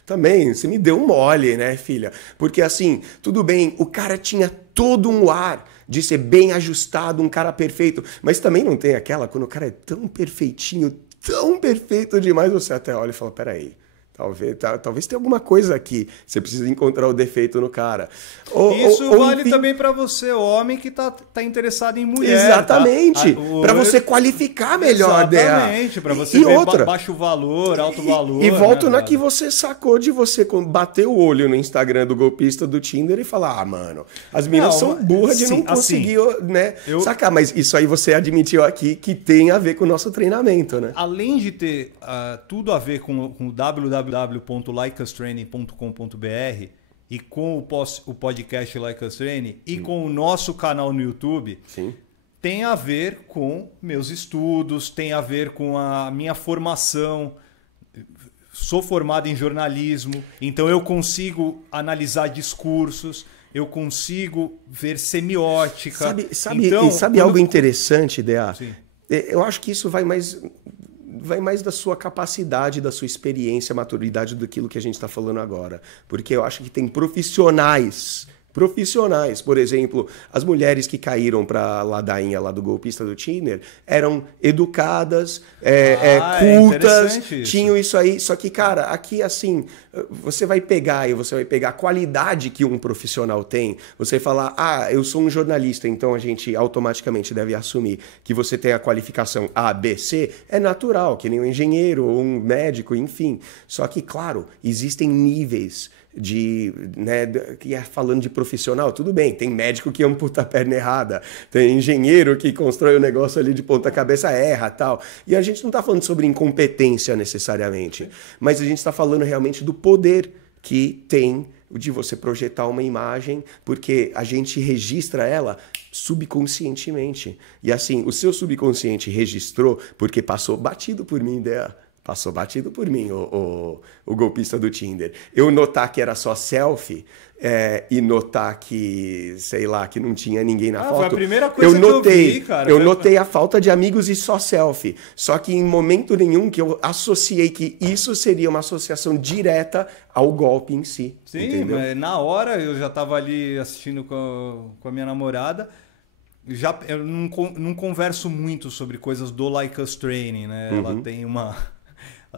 Também, você me deu um mole, né, filha? Porque assim, tudo bem, o cara tinha todo um ar de ser bem ajustado, um cara perfeito, mas também não tem aquela, quando o cara é tão perfeitinho, tão perfeito demais, você até olha e fala, peraí, talvez tenha alguma coisa aqui, você precisa encontrar o defeito no cara. Isso vale também para você, homem que tá interessado em mulher. Exatamente, para você qualificar melhor dela. Exatamente, para você ver baixo valor, alto valor. E volto na que você sacou de você bater o olho no Instagram do golpista do Tinder e falar, mano, as meninas são burras de não conseguir, né, sacar. Mas isso aí você admitiu aqui que tem a ver com o nosso treinamento, né? Além de ter tudo a ver com o www.likeustraining.com.br e com o podcast Like Us Training e com o nosso canal no YouTube, sim, tem a ver com meus estudos, tem a ver com a minha formação. Sou formado em jornalismo, então eu consigo analisar discursos, eu consigo ver semiótica. Sabe algo interessante, Dea? Sim. Eu acho que isso vai mais da sua capacidade, da sua experiência, maturidade daquilo que a gente está falando agora. Porque eu acho que tem profissionais, por exemplo, as mulheres que caíram para a ladainha lá do golpista do Tinder eram educadas, cultas, tinham isso aí. Só que, cara, aqui assim, você vai pegar a qualidade que um profissional tem, você falar, eu sou um jornalista, então a gente automaticamente deve assumir que você tem a qualificação A, B, C, é natural, que nem um engenheiro ou um médico, enfim. Só que, claro, existem níveis falando de profissional, tudo bem, tem médico que amputa a perna errada, tem engenheiro que constrói o negócio ali de ponta cabeça, erra, tal. E a gente não está falando sobre incompetência necessariamente, mas a gente está falando realmente do poder que tem de você projetar uma imagem, porque a gente registra ela subconscientemente. E assim, o seu subconsciente registrou porque passou batido por mim, Dea. Passou batido por mim, o golpista do Tinder. Eu notar que era só selfie e notar que, sei lá, que não tinha ninguém na foto. Foi a primeira coisa que eu vi, cara. Eu notei a falta de amigos e só selfie. Só que em momento nenhum que eu associei que isso seria uma associação direta ao golpe em si. Sim, entendeu? Mas na hora eu já estava ali assistindo com a minha namorada. Eu não converso muito sobre coisas do Like Us Training, né? Uhum. Ela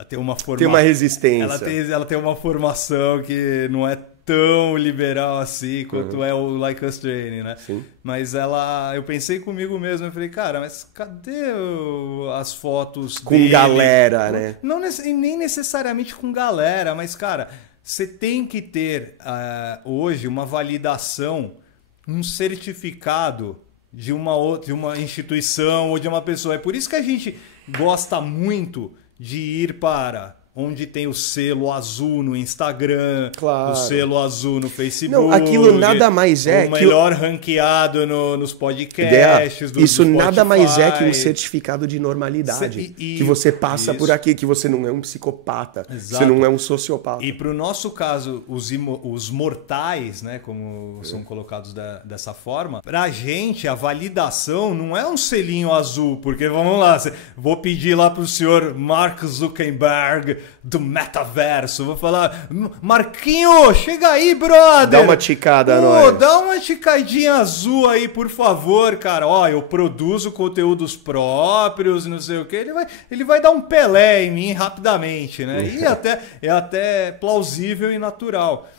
tem uma formação. Tem uma resistência. Ela tem uma formação que não é tão liberal assim quanto é o Like Us Training, né? Sim. Mas eu pensei comigo mesmo, eu falei, cara, mas cadê as fotos com dele? Galera, né? Não, nem necessariamente com galera, mas, cara, você tem que ter hoje uma validação, um certificado de uma instituição ou de uma pessoa. É por isso que a gente gosta muito de ir para onde tem o selo azul no Instagram, Claro. o selo azul no Facebook. Não, aquilo nada mais é o melhor ranqueado nos podcasts. Isso do nada mais é que um Spotify. certificado de normalidade. E que você passa isso. por aqui, que você não é um psicopata, Exato. você não é um sociopata. E para o nosso caso, os mortais, né, como são colocados dessa forma, para a gente a validação não é um selinho azul, porque vamos lá, vou pedir lá para o senhor Mark Zuckerberg do metaverso, vou falar, Marquinho, chega aí, brother! Dá uma ticada a nós. Dá uma ticadinha azul aí, por favor, cara. Ó, eu produzo conteúdos próprios, não sei o que. Ele vai dar um Pelé em mim rapidamente, né? E é até plausível e natural.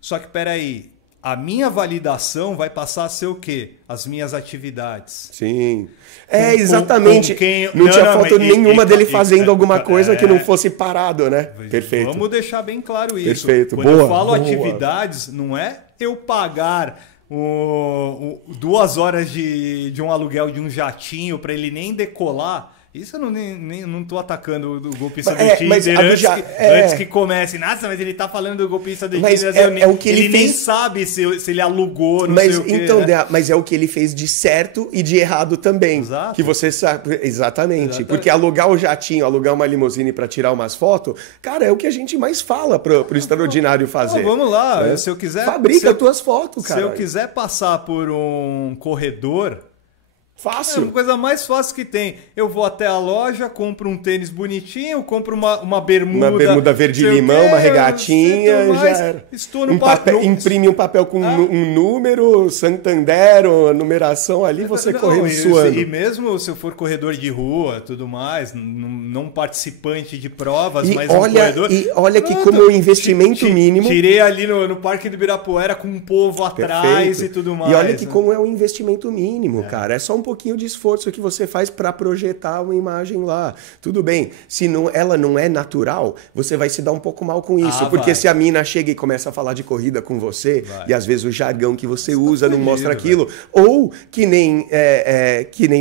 Só que, peraí, a minha validação vai passar a ser o quê? As minhas atividades. Sim. Exatamente. Não tinha foto nenhuma dele fazendo alguma coisa que não fosse parado, né? Perfeito. Vamos deixar bem claro isso. Perfeito. Quando eu falo atividades, não é eu pagar 2 horas de um aluguel de um jatinho para ele nem decolar. Isso eu não tô atacando o golpista do Tinder antes que comece. Nossa, mas ele tá falando do golpista do Tinder. Ele nem sabe se ele alugou, não sei o quê. Então, mas é o que ele fez de certo e de errado também. Exato. Que você sabe. Exatamente. Porque alugar o jatinho, alugar uma limusine para tirar umas fotos, cara, é o que a gente mais fala pro extraordinário fazer. Vamos lá. Né? Se eu quiser. Fabrica tuas fotos, cara. Se eu quiser passar por um corredor. Fácil. É uma coisa mais fácil que tem. Eu vou até a loja, compro um tênis bonitinho, compro uma bermuda. Uma bermuda verde-limão, uma regatinha, já era. Estou no papel. Imprime um papel com um número, Santander, a numeração ali, você correndo suando. E mesmo se eu for corredor de rua, tudo mais, não participante de provas, mas um corredor. E olha que como o investimento mínimo... Tirei ali no Parque do Ibirapuera com um povo atrás e tudo mais. E olha que como é um investimento mínimo, cara. É só um pouquinho de esforço que você faz para projetar uma imagem lá. Tudo bem, se ela não é natural, você vai se dar um pouco mal com isso. Porque se a mina chega e começa a falar de corrida com você, e às vezes o jargão que você usa não mostra aquilo, ou que nem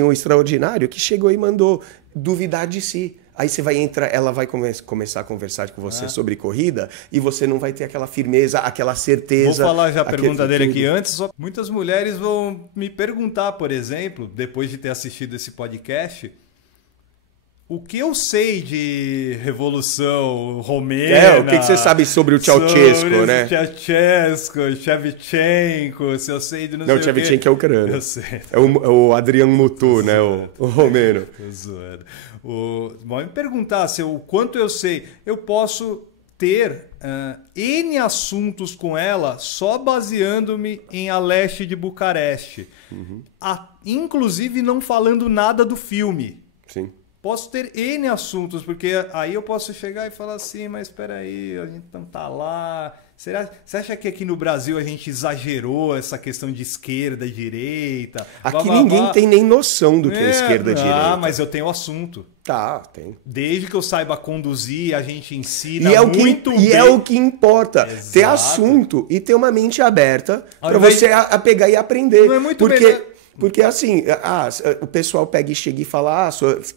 o extraordinário que chegou e mandou duvidar de si. Aí você vai entrar, ela vai começar a conversar com você sobre corrida e você não vai ter aquela firmeza, aquela certeza. Vou falar já a pergunta dele aqui antes. Muitas mulheres vão me perguntar, por exemplo, depois de ter assistido esse podcast, o que eu sei de Revolução Romena. O que você sabe sobre o Ceausescu, né? Ceausescu, Shevchenko, se eu sei de não sei o quê. Não, Shevchenko é ucraniano. Eu sei. É o Adrian Mutu, né? O romeno. Tô zoando. Vão me perguntar o quanto eu sei. Eu posso ter N assuntos com ela só baseando-me em A Leste de Bucareste. Inclusive não falando nada do filme. Sim. Posso ter N assuntos, porque aí eu posso chegar e falar assim, mas espera aí, a gente não tá lá. Você acha que aqui no Brasil a gente exagerou essa questão de esquerda e direita? Aqui ninguém tem nem noção do que é esquerda e direita. Ah, mas eu tenho assunto. Tá, tem. Desde que eu saiba conduzir, a gente ensina muito bem. E é o que importa. Exato. Ter assunto e ter uma mente aberta para você pegar e aprender. Não é muito melhor. Porque assim, o pessoal pega e chega e fala,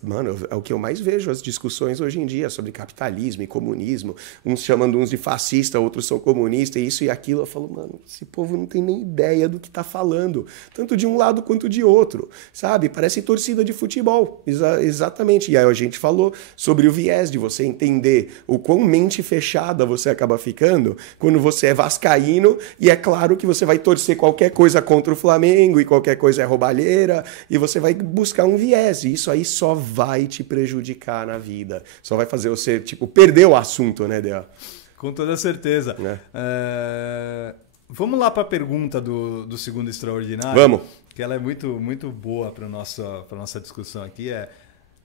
mano, é o que eu mais vejo, as discussões hoje em dia sobre capitalismo e comunismo, uns chamando uns de fascista, outros são comunistas, isso e aquilo. Eu falo, mano, esse povo não tem nem ideia do que tá falando, tanto de um lado quanto de outro, sabe? Parece torcida de futebol, exatamente. E aí a gente falou sobre o viés de você entender o quão mente fechada você acaba ficando quando você é vascaíno, e é claro que você vai torcer qualquer coisa contra o Flamengo e qualquer coisa é roubalheira, e você vai buscar um viés, e isso aí só vai te prejudicar na vida, só vai fazer você, perder o assunto, né, Dea? Com toda certeza. Vamos lá para a pergunta do segundo extraordinário. Vamos. Que ela é muito, muito boa para nossa discussão aqui.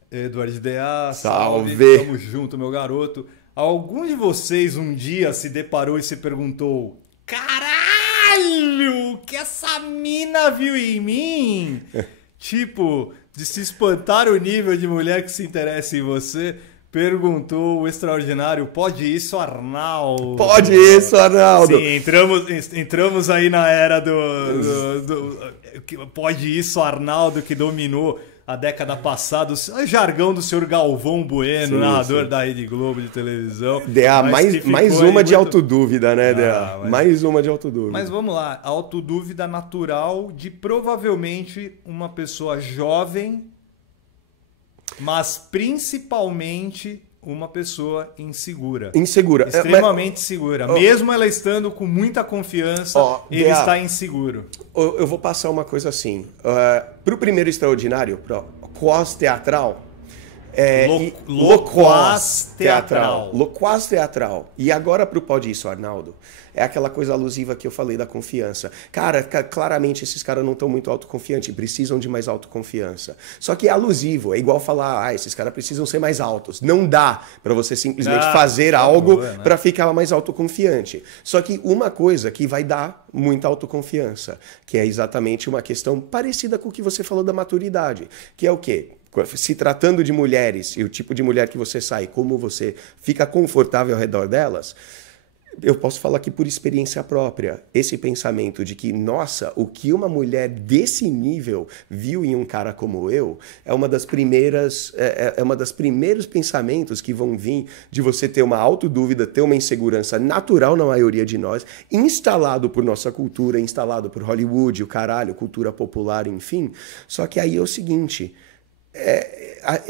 Eduardo Dea, salve! Tamo junto, meu garoto. Algum de vocês um dia se deparou e se perguntou: caralho, o que essa mina viu em mim? De se espantar o nível de mulher que se interessa em você. Perguntou o extraordinário: pode isso, Arnaldo? Pode isso, Arnaldo. Sim, entramos aí na era do pode isso, Arnaldo, que dominou a década passada, o jargão do senhor Galvão Bueno, narrador da Rede Globo de televisão. Mais uma de autodúvida, né, DA? Mais uma de autodúvida. Mas vamos lá, autodúvida natural de provavelmente uma pessoa jovem, mas principalmente uma pessoa insegura. Extremamente segura. Mesmo ela estando com muita confiança, ele está inseguro. Eu vou passar uma coisa assim. Para o primeiro extraordinário, para o Loquaz Teatral, Loquaz Teatral. Loquaz Teatral. E agora para o Pode Isso, Arnaldo, é aquela coisa alusiva que eu falei da confiança. Cara, claramente esses caras não estão muito autoconfiantes, precisam de mais autoconfiança. Só que é alusivo, é igual falar, esses caras precisam ser mais altos. Não dá para você simplesmente fazer algo para ficar mais autoconfiante. Só que uma coisa que vai dar muita autoconfiança, que é exatamente uma questão parecida com o que você falou da maturidade, que é o quê? Se tratando de mulheres e o tipo de mulher que você sai, como você fica confortável ao redor delas, eu posso falar aqui por experiência própria. Esse pensamento de que, nossa, o que uma mulher desse nível viu em um cara como eu, é uma das primeiros pensamentos que vão vir de você ter uma autodúvida, ter uma insegurança natural na maioria de nós, instalado por nossa cultura, instalado por Hollywood, o caralho, cultura popular, enfim. Só que aí é o seguinte,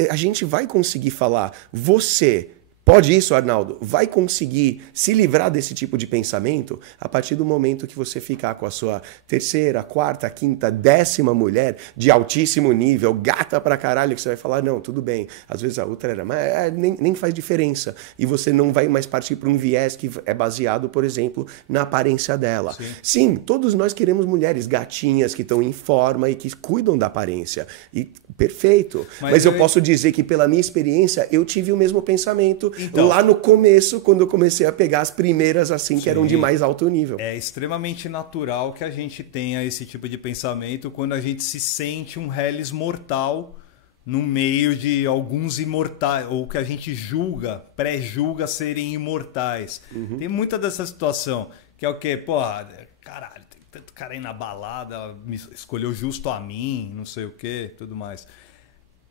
a gente vai conseguir falar, você... Pode isso, Arnaldo? Vai conseguir se livrar desse tipo de pensamento a partir do momento que você ficar com a sua terceira, quarta, quinta, 10ª mulher de altíssimo nível, gata pra caralho, que você vai falar, não, tudo bem, às vezes a outra era, mas nem faz diferença. E você não vai mais partir para um viés que é baseado, por exemplo, na aparência dela. Sim, todos nós queremos mulheres gatinhas que estão em forma e que cuidam da aparência. E perfeito. Mas eu posso dizer que pela minha experiência, eu tive o mesmo pensamento lá no começo, quando eu comecei a pegar as primeiras assim que eram de mais alto nível. É extremamente natural que a gente tenha esse tipo de pensamento quando a gente se sente um reles mortal no meio de alguns imortais, ou que a gente pré-julga serem imortais. Tem muita dessa situação, que é o quê? Pô, caralho, tem tanto cara aí na balada, escolheu justo a mim, não sei o quê, tudo mais.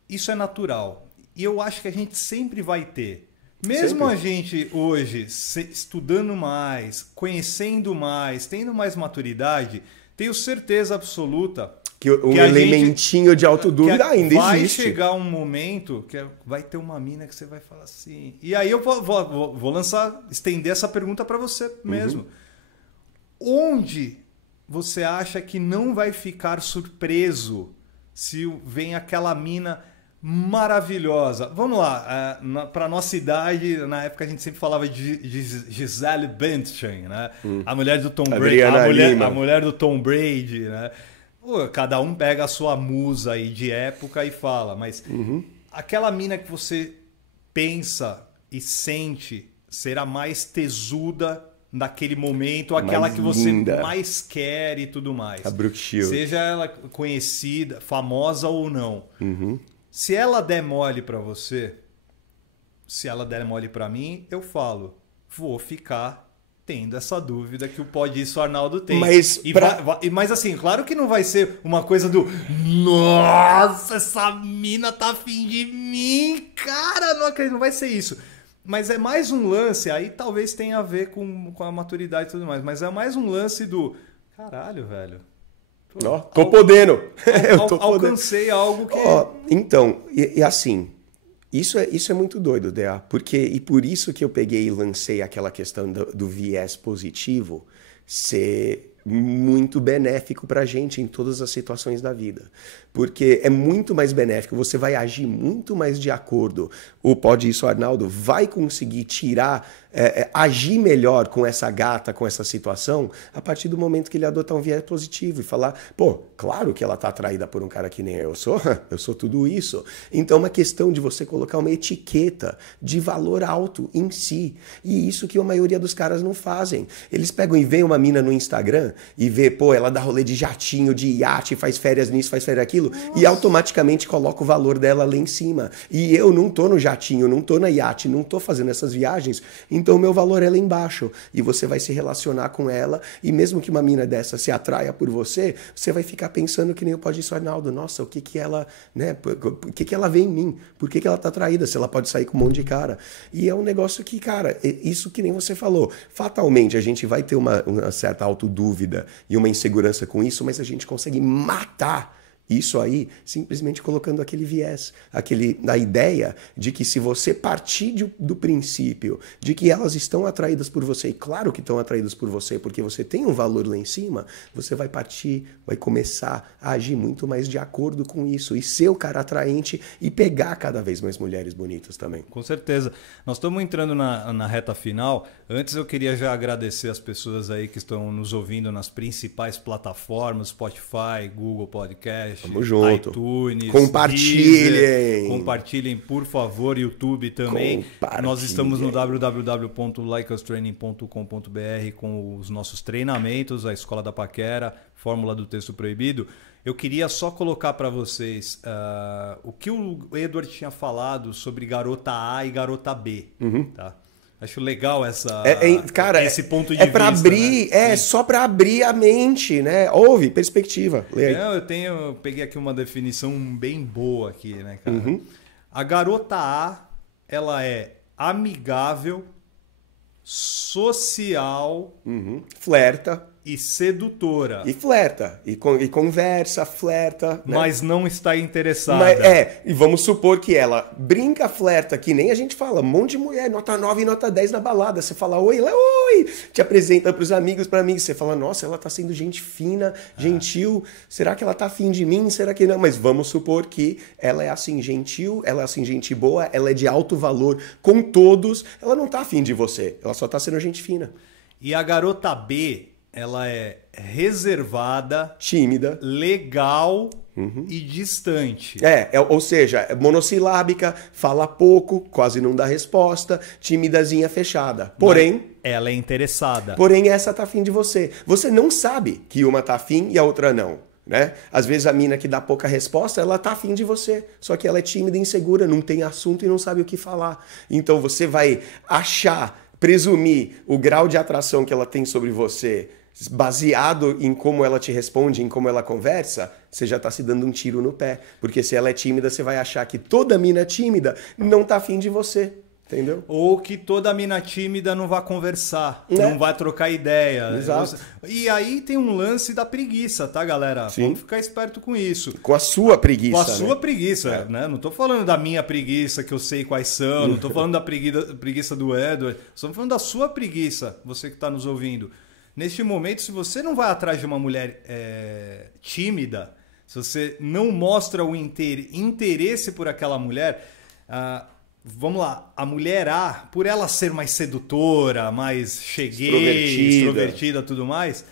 Isso é natural. E eu acho que a gente sempre vai ter. Mesmo a gente hoje estudando mais, conhecendo mais, tendo mais maturidade, tenho certeza absoluta que um elementinho de autodúvida ainda vai existe. Vai chegar um momento que vai ter uma mina que você vai falar assim. E aí eu vou estender essa pergunta para você mesmo. Onde você acha que não vai ficar surpreso se vem aquela mina maravilhosa? Vamos lá, para nossa idade, na época a gente sempre falava de Gisele Bündchen, né? A mulher do Tom Brady, a mulher do Tom Brady, né? Pô, cada um pega a sua musa aí de época e fala, mas aquela mina que você pensa e sente ser a mais tesuda naquele momento, aquela que você mais quer e tudo mais. A Brooke Shields. Seja ela conhecida, famosa ou não. Se ela der mole pra você, se ela der mole pra mim, eu falo, vou ficar tendo essa dúvida que o Pode Isso Arnaldo tem. Mas assim, claro que não vai ser uma coisa do nossa, essa mina tá afim de mim, cara, não acredito, não vai ser isso. Mas é mais um lance, aí talvez tenha a ver com a maturidade e tudo mais, mas é mais um lance do caralho, velho. Tô podendo. Alcancei algo que... Então, e assim, isso é muito doido, DA, e por isso que eu peguei e lancei aquela questão do viés positivo ser muito benéfico pra gente em todas as situações da vida. Porque é muito mais benéfico, você vai agir muito mais de acordo. O Pode Isso Arnaldo vai conseguir agir melhor com essa gata, com essa situação, a partir do momento que ele adotar um viés positivo e falar, pô, claro que ela tá atraída por um cara que nem eu sou tudo isso. Então é uma questão de você colocar uma etiqueta de valor alto em si. E isso que a maioria dos caras não fazem. Eles pegam e veem uma mina no Instagram mina e vê, pô, ela dá rolê de jatinho, de iate, faz férias nisso, faz férias aquilo, e automaticamente coloca o valor dela lá em cima. E eu não tô no jatinho, não tô na iate, não tô fazendo essas viagens, então o meu valor é lá embaixo. E você vai se relacionar com ela, e mesmo que uma mina dessa se atraia por você, você vai ficar pensando que nem o Pode Isso, Arnaldo, nossa, o que que ela, né, o que que ela vê em mim? Por que que ela tá atraída? Se ela pode sair com um monte de cara. E é um negócio que, cara, isso que nem você falou, fatalmente a gente vai ter uma certa autodúvida e uma insegurança com isso, mas a gente consegue matar isso aí simplesmente colocando aquele viés, a ideia de que se você partir do princípio de que elas estão atraídas por você, e claro que estão atraídas por você porque você tem um valor lá em cima, você vai partir, vai começar a agir muito mais de acordo com isso e ser o cara atraente e pegar cada vez mais mulheres bonitas também. Com certeza. Nós estamos entrando na reta final. Antes eu queria já agradecer as pessoas aí que estão nos ouvindo nas principais plataformas, Spotify, Google Podcast, Tamo junto. iTunes, Compartilhem. Deezer. Compartilhem, por favor, YouTube também. Nós estamos no www.likeustraining.com.br com os nossos treinamentos, a Escola da Paquera, Fórmula do Texto Proibido. Eu queria só colocar para vocês o que o Edward tinha falado sobre garota A e garota B. Tá? Acho legal esse ponto de vista. Para abrir, né? Só para abrir a mente, né? Houve perspectiva. Eu peguei aqui uma definição bem boa aqui, né, cara? A garota A, ela é amigável, social, flerta e sedutora. E flerta. E conversa, flerta. Né? Mas não está interessada. E vamos supor que ela brinca, flerta, que nem a gente fala. Um monte de mulher, nota 9 e nota 10 na balada. Você fala, oi, ela, oi. Te apresenta pros amigos, pra mim. Você fala, nossa, ela tá sendo gente fina, gentil. Será que ela tá afim de mim? Será que não? Mas vamos supor que ela é assim, gentil, ela é assim, gente boa, ela é de alto valor com todos. Ela não tá afim de você. Ela só tá sendo gente fina. E a garota B, ela é reservada, tímida, legal e distante. Ou seja, é monossilábica, fala pouco, quase não dá resposta, timidazinha, fechada. Porém, ela é interessada. Porém, essa tá afim de você. Você não sabe que uma tá afim e a outra não. Né? Às vezes a mina que dá pouca resposta, ela tá afim de você, só que ela é tímida e insegura, não tem assunto e não sabe o que falar. Então você vai presumir o grau de atração que ela tem sobre você baseado em como ela te responde, em como ela conversa, você já tá se dando um tiro no pé. Porque se ela é tímida, você vai achar que toda mina tímida não tá afim de você. Entendeu? Ou que toda mina tímida não vai conversar, não vai trocar ideia. Exato. E aí tem um lance da preguiça, tá, galera? Sim. Vamos ficar esperto com isso. Com a sua preguiça. Com a sua preguiça, né? Não tô falando da minha preguiça, que eu sei quais são, não tô falando da preguiça do Edward, estamos falando da sua preguiça, você que está nos ouvindo. Neste momento, se você não vai atrás de uma mulher tímida, se você não mostra o interesse por aquela mulher, vamos lá, a mulher A, por ela ser mais sedutora, mais extrovertida, tudo mais,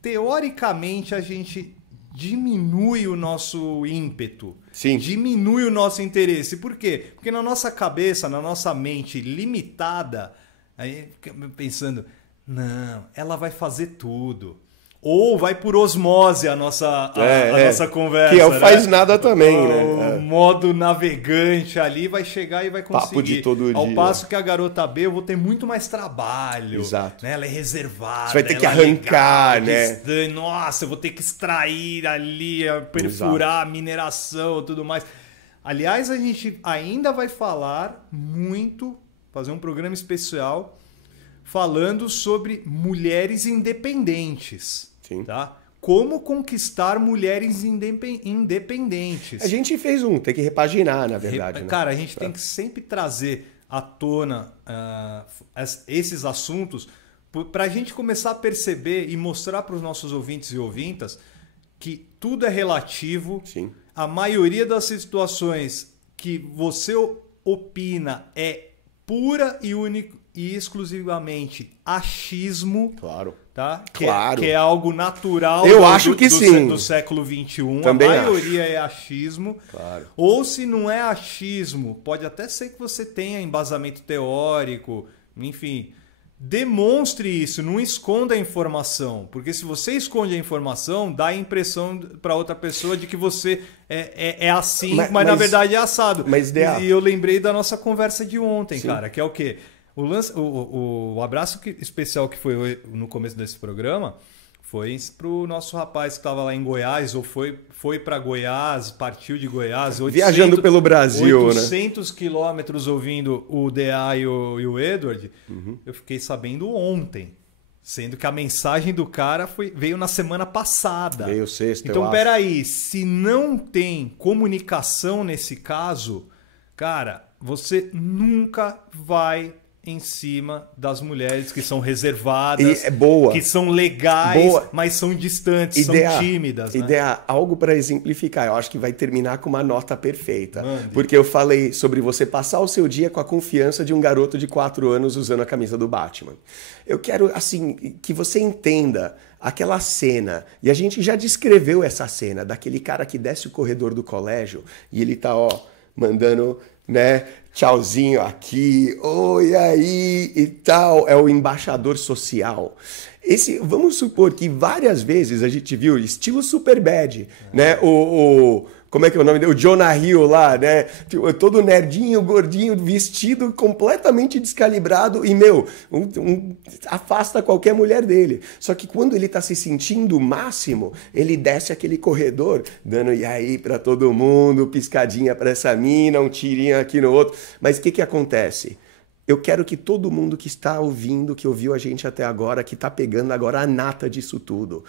teoricamente a gente diminui o nosso ímpeto, diminui o nosso interesse. Por quê? Porque na nossa cabeça, na nossa mente limitada, aí fica pensando, não, ela vai fazer tudo. Ou vai por osmose a nossa conversa. Que é o faz nada também, né? O modo navegante ali vai chegar e vai conseguir. Papo de todo dia. Ao passo que a garota B, eu vou ter muito mais trabalho. Exato. Né? Ela é reservada. Você vai ter que arrancar, né? Distante. Nossa, eu vou ter que extrair ali, perfurar a mineração e tudo mais. Aliás, a gente ainda vai falar muito, fazer um programa especial falando sobre mulheres independentes. Sim. Tá? Como conquistar mulheres independentes. A gente fez tem que repaginar, na verdade. Cara, a gente tem que sempre trazer à tona esses assuntos para a gente começar a perceber e mostrar para os nossos ouvintes e ouvintas que tudo é relativo. Sim. A maioria das situações que você opina é pura e única e exclusivamente achismo. Claro. Tá? Claro. Que é algo natural do século XXI. Também a maioria é achismo. Claro. Ou se não é achismo, pode até ser que você tenha embasamento teórico, enfim. demonstre isso, não esconda a informação. Porque se você esconde a informação, dá a impressão para outra pessoa de que você é assim, mas na verdade é assado. E eu lembrei da nossa conversa de ontem, cara, que é o quê? O abraço especial que foi no começo desse programa foi pro nosso rapaz que estava lá em Goiás, ou foi para Goiás, partiu de Goiás. Viajando pelo Brasil, 800 quilômetros ouvindo o DA e o Edward. Eu fiquei sabendo ontem. Sendo que a mensagem do cara veio na semana passada. Veio sexta, então, peraí, se não tem comunicação nesse caso, cara, você nunca vai em cima das mulheres que são reservadas, que são legais, mas são distantes, são tímidas. Algo para exemplificar. Eu acho que vai terminar com uma nota perfeita. Porque eu falei sobre você passar o seu dia com a confiança de um garoto de 4 anos usando a camisa do Batman. Eu quero, assim, que você entenda aquela cena, e a gente já descreveu essa cena, daquele cara que desce o corredor do colégio e ele tá, mandando, né, tchauzinho aqui, oi aí e tal, é o embaixador social. Vamos supor que várias vezes a gente viu estilo Superbad, né, como é que é o nome dele? O Jonah Hill lá, né? Todo nerdinho, gordinho, vestido completamente descalibrado e, afasta qualquer mulher dele. Só que quando ele tá se sentindo o máximo, ele desce aquele corredor, dando e aí pra todo mundo, piscadinha pra essa mina, um tirinho aqui no outro. Mas o que acontece? Eu quero que todo mundo que está ouvindo, que ouviu a gente até agora, que tá pegando agora a nata disso tudo,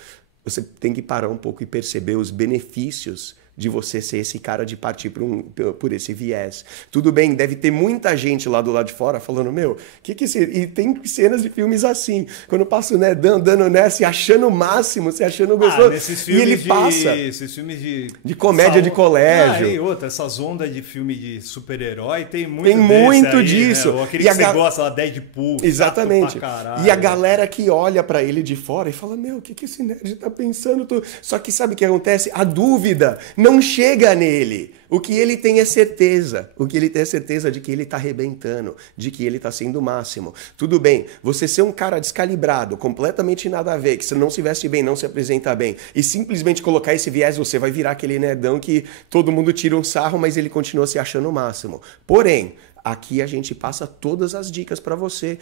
você tem que parar um pouco e perceber os benefícios de você ser esse cara de partir por esse viés. Tudo bem, deve ter muita gente lá do lado de fora falando, e tem cenas de filmes assim, quando eu passo, né, dando nessa e achando o máximo, se achando gostoso, e ele passa... Esses filmes de comédia de colégio. E outra, essas ondas de filme de super-herói, tem muito Tem muito disso. Né? Aquele que você gosta, lá, Deadpool. Exatamente. E a galera que olha pra ele de fora e fala, o que esse nerd tá pensando? Só que sabe o que acontece? A dúvida não chega nele. O que ele tem é certeza. O que ele tem é certeza de que ele tá arrebentando, de que ele tá sendo o máximo. Tudo bem, você ser um cara descalibrado, completamente nada a ver, que você não se veste bem, não se apresenta bem, e simplesmente colocar esse viés, você vai virar aquele nerdão que todo mundo tira um sarro, mas ele continua se achando o máximo. Porém, aqui a gente passa todas as dicas para você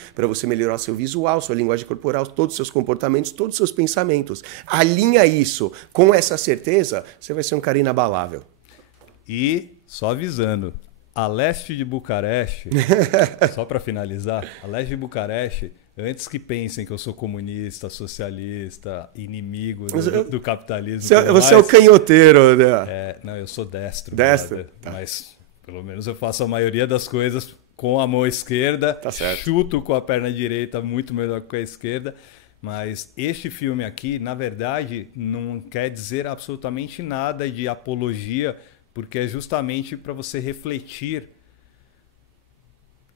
melhorar seu visual, sua linguagem corporal, todos os seus comportamentos, todos os seus pensamentos. Alinha isso com essa certeza, você vai ser um cara inabalável. E, só avisando, a leste de Bucareste, só para finalizar, a leste de Bucareste, antes que pensem que eu sou comunista, socialista, inimigo do capitalismo... Você é o canhoteiro, né? Não, eu sou destro. Destro? Tá. Mas... Pelo menos eu faço a maioria das coisas com a mão esquerda, tá certo. Chuto com a perna direita muito melhor que com a esquerda. Mas este filme aqui, na verdade, não quer dizer absolutamente nada de apologia, porque é justamente para você refletir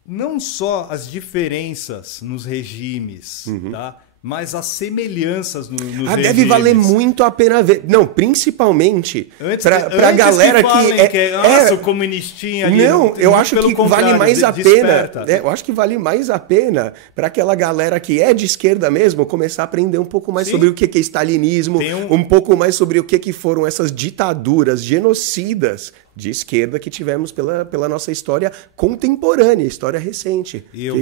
não só as diferenças nos regimes, tá? Mas as semelhanças nos regimes. Deve valer muito a pena ver. Não, principalmente pra galera que nossa, o comunistinha ali. Não, eu acho que vale mais a pena. Eu acho que vale mais a pena para aquela galera que é de esquerda mesmo começar a aprender um pouco mais sobre o que é stalinismo, um pouco mais sobre o que foram essas ditaduras genocidas de esquerda que tivemos pela nossa história contemporânea, história recente. E eu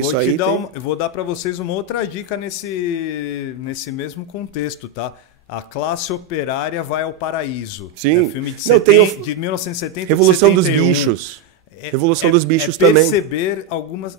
vou dar para vocês uma outra dica nesse mesmo contexto, tá? A Classe Operária Vai ao Paraíso. Sim. É um filme de 1970 Revolução e 71. dos Bichos. Revolução dos Bichos também. Perceber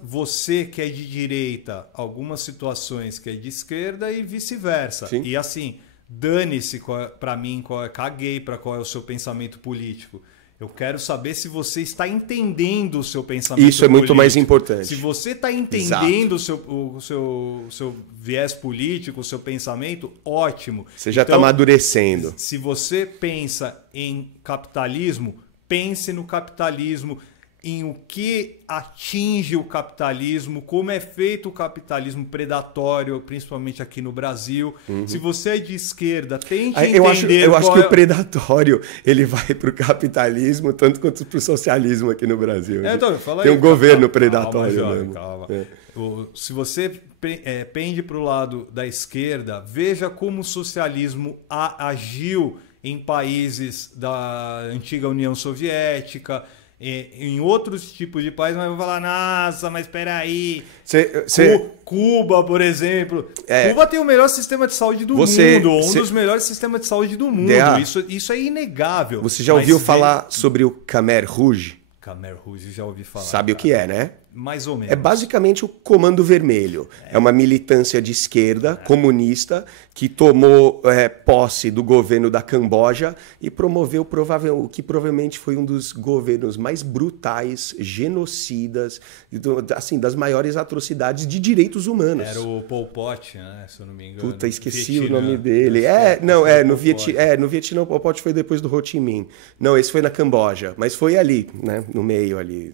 você que é de direita, algumas situações que é de esquerda e vice-versa. Sim. E assim, dane-se para mim, caguei para qual é o seu pensamento político. Eu quero saber se você está entendendo o seu pensamento político. Isso é muito mais importante. Se você está entendendo o seu viés político, o seu pensamento, ótimo. Você já está amadurecendo. Se você pensa em capitalismo, pense no capitalismo, em o que atinge o capitalismo, como é feito o capitalismo predatório, principalmente aqui no Brasil. Se você é de esquerda, tente entender... Eu acho que o predatório ele vai para o capitalismo tanto quanto para o socialismo aqui no Brasil. Então, tem um governo predatório. Calma. Se você pende para o lado da esquerda, veja como o socialismo agiu em países da antiga União Soviética, em outros tipos de países, mas vão falar, nossa, mas espera aí. Cuba, por exemplo. Cuba tem o melhor sistema de saúde do mundo, um dos melhores sistemas de saúde do mundo. Isso é inegável. Você já ouviu falar sobre o Khmer Rouge? Khmer Rouge, já ouvi falar. Sabe o que é, né? Mais ou menos. É basicamente o Comando Vermelho. É uma militância de esquerda, comunista, que tomou posse do governo da Camboja e promoveu o que provavelmente foi um dos governos mais brutais, genocidas, assim, das maiores atrocidades de direitos humanos. Era o Pol Pot, né? Se eu não me engano. Puta, esqueci o nome dele. No Vietnã o Pol Pot foi depois do Ho Chi Minh. Não, esse foi na Camboja, mas foi ali, né? No meio ali,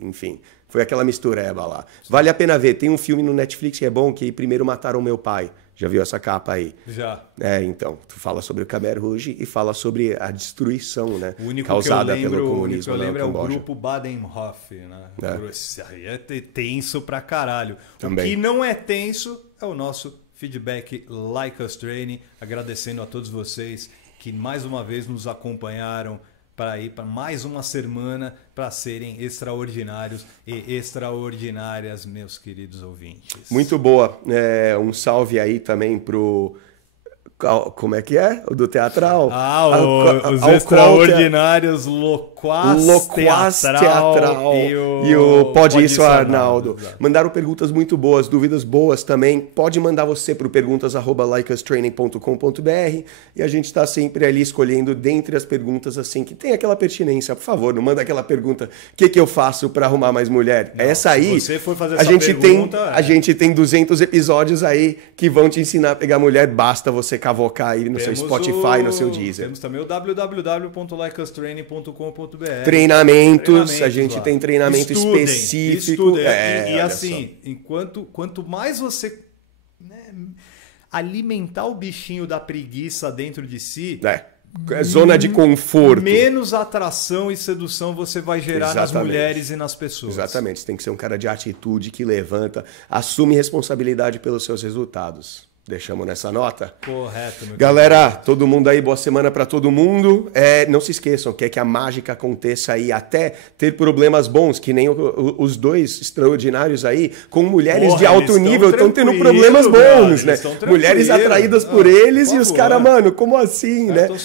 enfim. Foi aquela mistureba lá. Vale a pena ver. Tem um filme no Netflix que é bom, que Primeiro Mataram Meu Pai. Já viu essa capa aí? Já. Então. Tu fala sobre o Khmer Rouge e fala sobre a destruição, né? Causada pelo comunismo. O único que eu lembro é o grupo Baden-Hof, né? Isso aí é tenso pra caralho. Também. O que não é tenso é o nosso feedback Like Us Training. Agradecendo a todos vocês que mais uma vez nos acompanharam para ir para mais uma semana para serem extraordinários e extraordinárias, meus queridos ouvintes. Muito boa. Um salve aí também pro... Como é que é? O do teatral? Os extraordinários Loquaz Teatral e o Pode Isso Arnaldo. Mandaram perguntas muito boas, dúvidas boas também. Pode mandar você para o perguntas@likeustraining.com.br e a gente está sempre ali escolhendo dentre as perguntas assim que tem aquela pertinência. Por favor, não manda aquela pergunta: o que eu faço para arrumar mais mulher? Não, essa aí, se você for fazer essa pergunta, a gente tem 200 episódios aí que vão te ensinar a pegar mulher. Basta você cavocar aí no seu Spotify, no seu Deezer. Temos também o www.likeustraining.com.br. Treinamentos, a gente tem treinamento específico. E assim, quanto mais você alimentar o bichinho da preguiça dentro de si... zona de conforto. Menos atração e sedução você vai gerar nas mulheres e nas pessoas. Exatamente. Você tem que ser um cara de atitude que levanta, assume responsabilidade pelos seus resultados. Deixamos nessa nota? Correto, meu Galera, todo mundo aí, boa semana para todo mundo. Não se esqueçam, quer que a mágica aconteça aí, até ter problemas bons, que nem os dois extraordinários aí, com mulheres de alto nível, estão tendo problemas bons, né? Mulheres atraídas por eles e os caras, mano, como assim, né? Então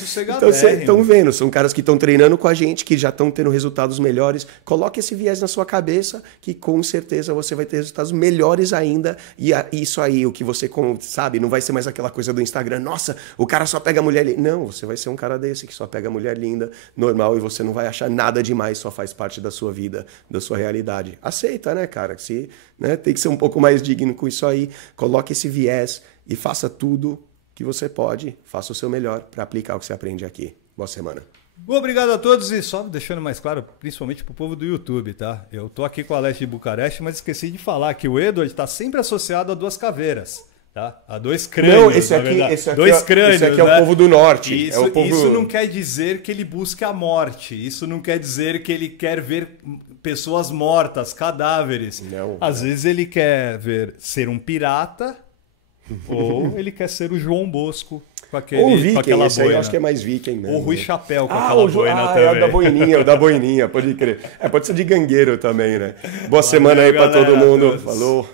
vocês estão vendo, são caras que estão treinando com a gente, que já estão tendo resultados melhores. Coloque esse viés na sua cabeça, que com certeza você vai ter resultados melhores ainda. E isso aí, o que você sabe, não vai ser mais aquela coisa do Instagram, nossa, o cara só pega mulher linda. Não, você vai ser um cara desse que só pega mulher linda, normal, e você não vai achar nada demais, só faz parte da sua vida, da sua realidade. Aceita, né, cara? Tem que ser um pouco mais digno com isso aí. Coloque esse viés e faça tudo que você pode, faça o seu melhor para aplicar o que você aprende aqui. Boa semana. Obrigado a todos e só deixando mais claro, principalmente pro povo do YouTube, tá? Eu tô aqui com a Leste de Bucareste, mas esqueci de falar que o Edward está sempre associado a duas caveiras. Tá? A dois crânios. Não, esse aqui é o povo do norte. Isso não quer dizer que ele busca a morte. Isso não quer dizer que ele quer ver pessoas mortas, cadáveres. Não. Às vezes ele quer ser um pirata ou ele quer ser o João Bosco. Com aquela boina. Eu acho que é mais viking mesmo. Ou Rui Chapéu com aquela boina também. É o da boininha, pode crer. Pode ser de gangueiro também, né? Boa semana aí pra todo mundo. Falou.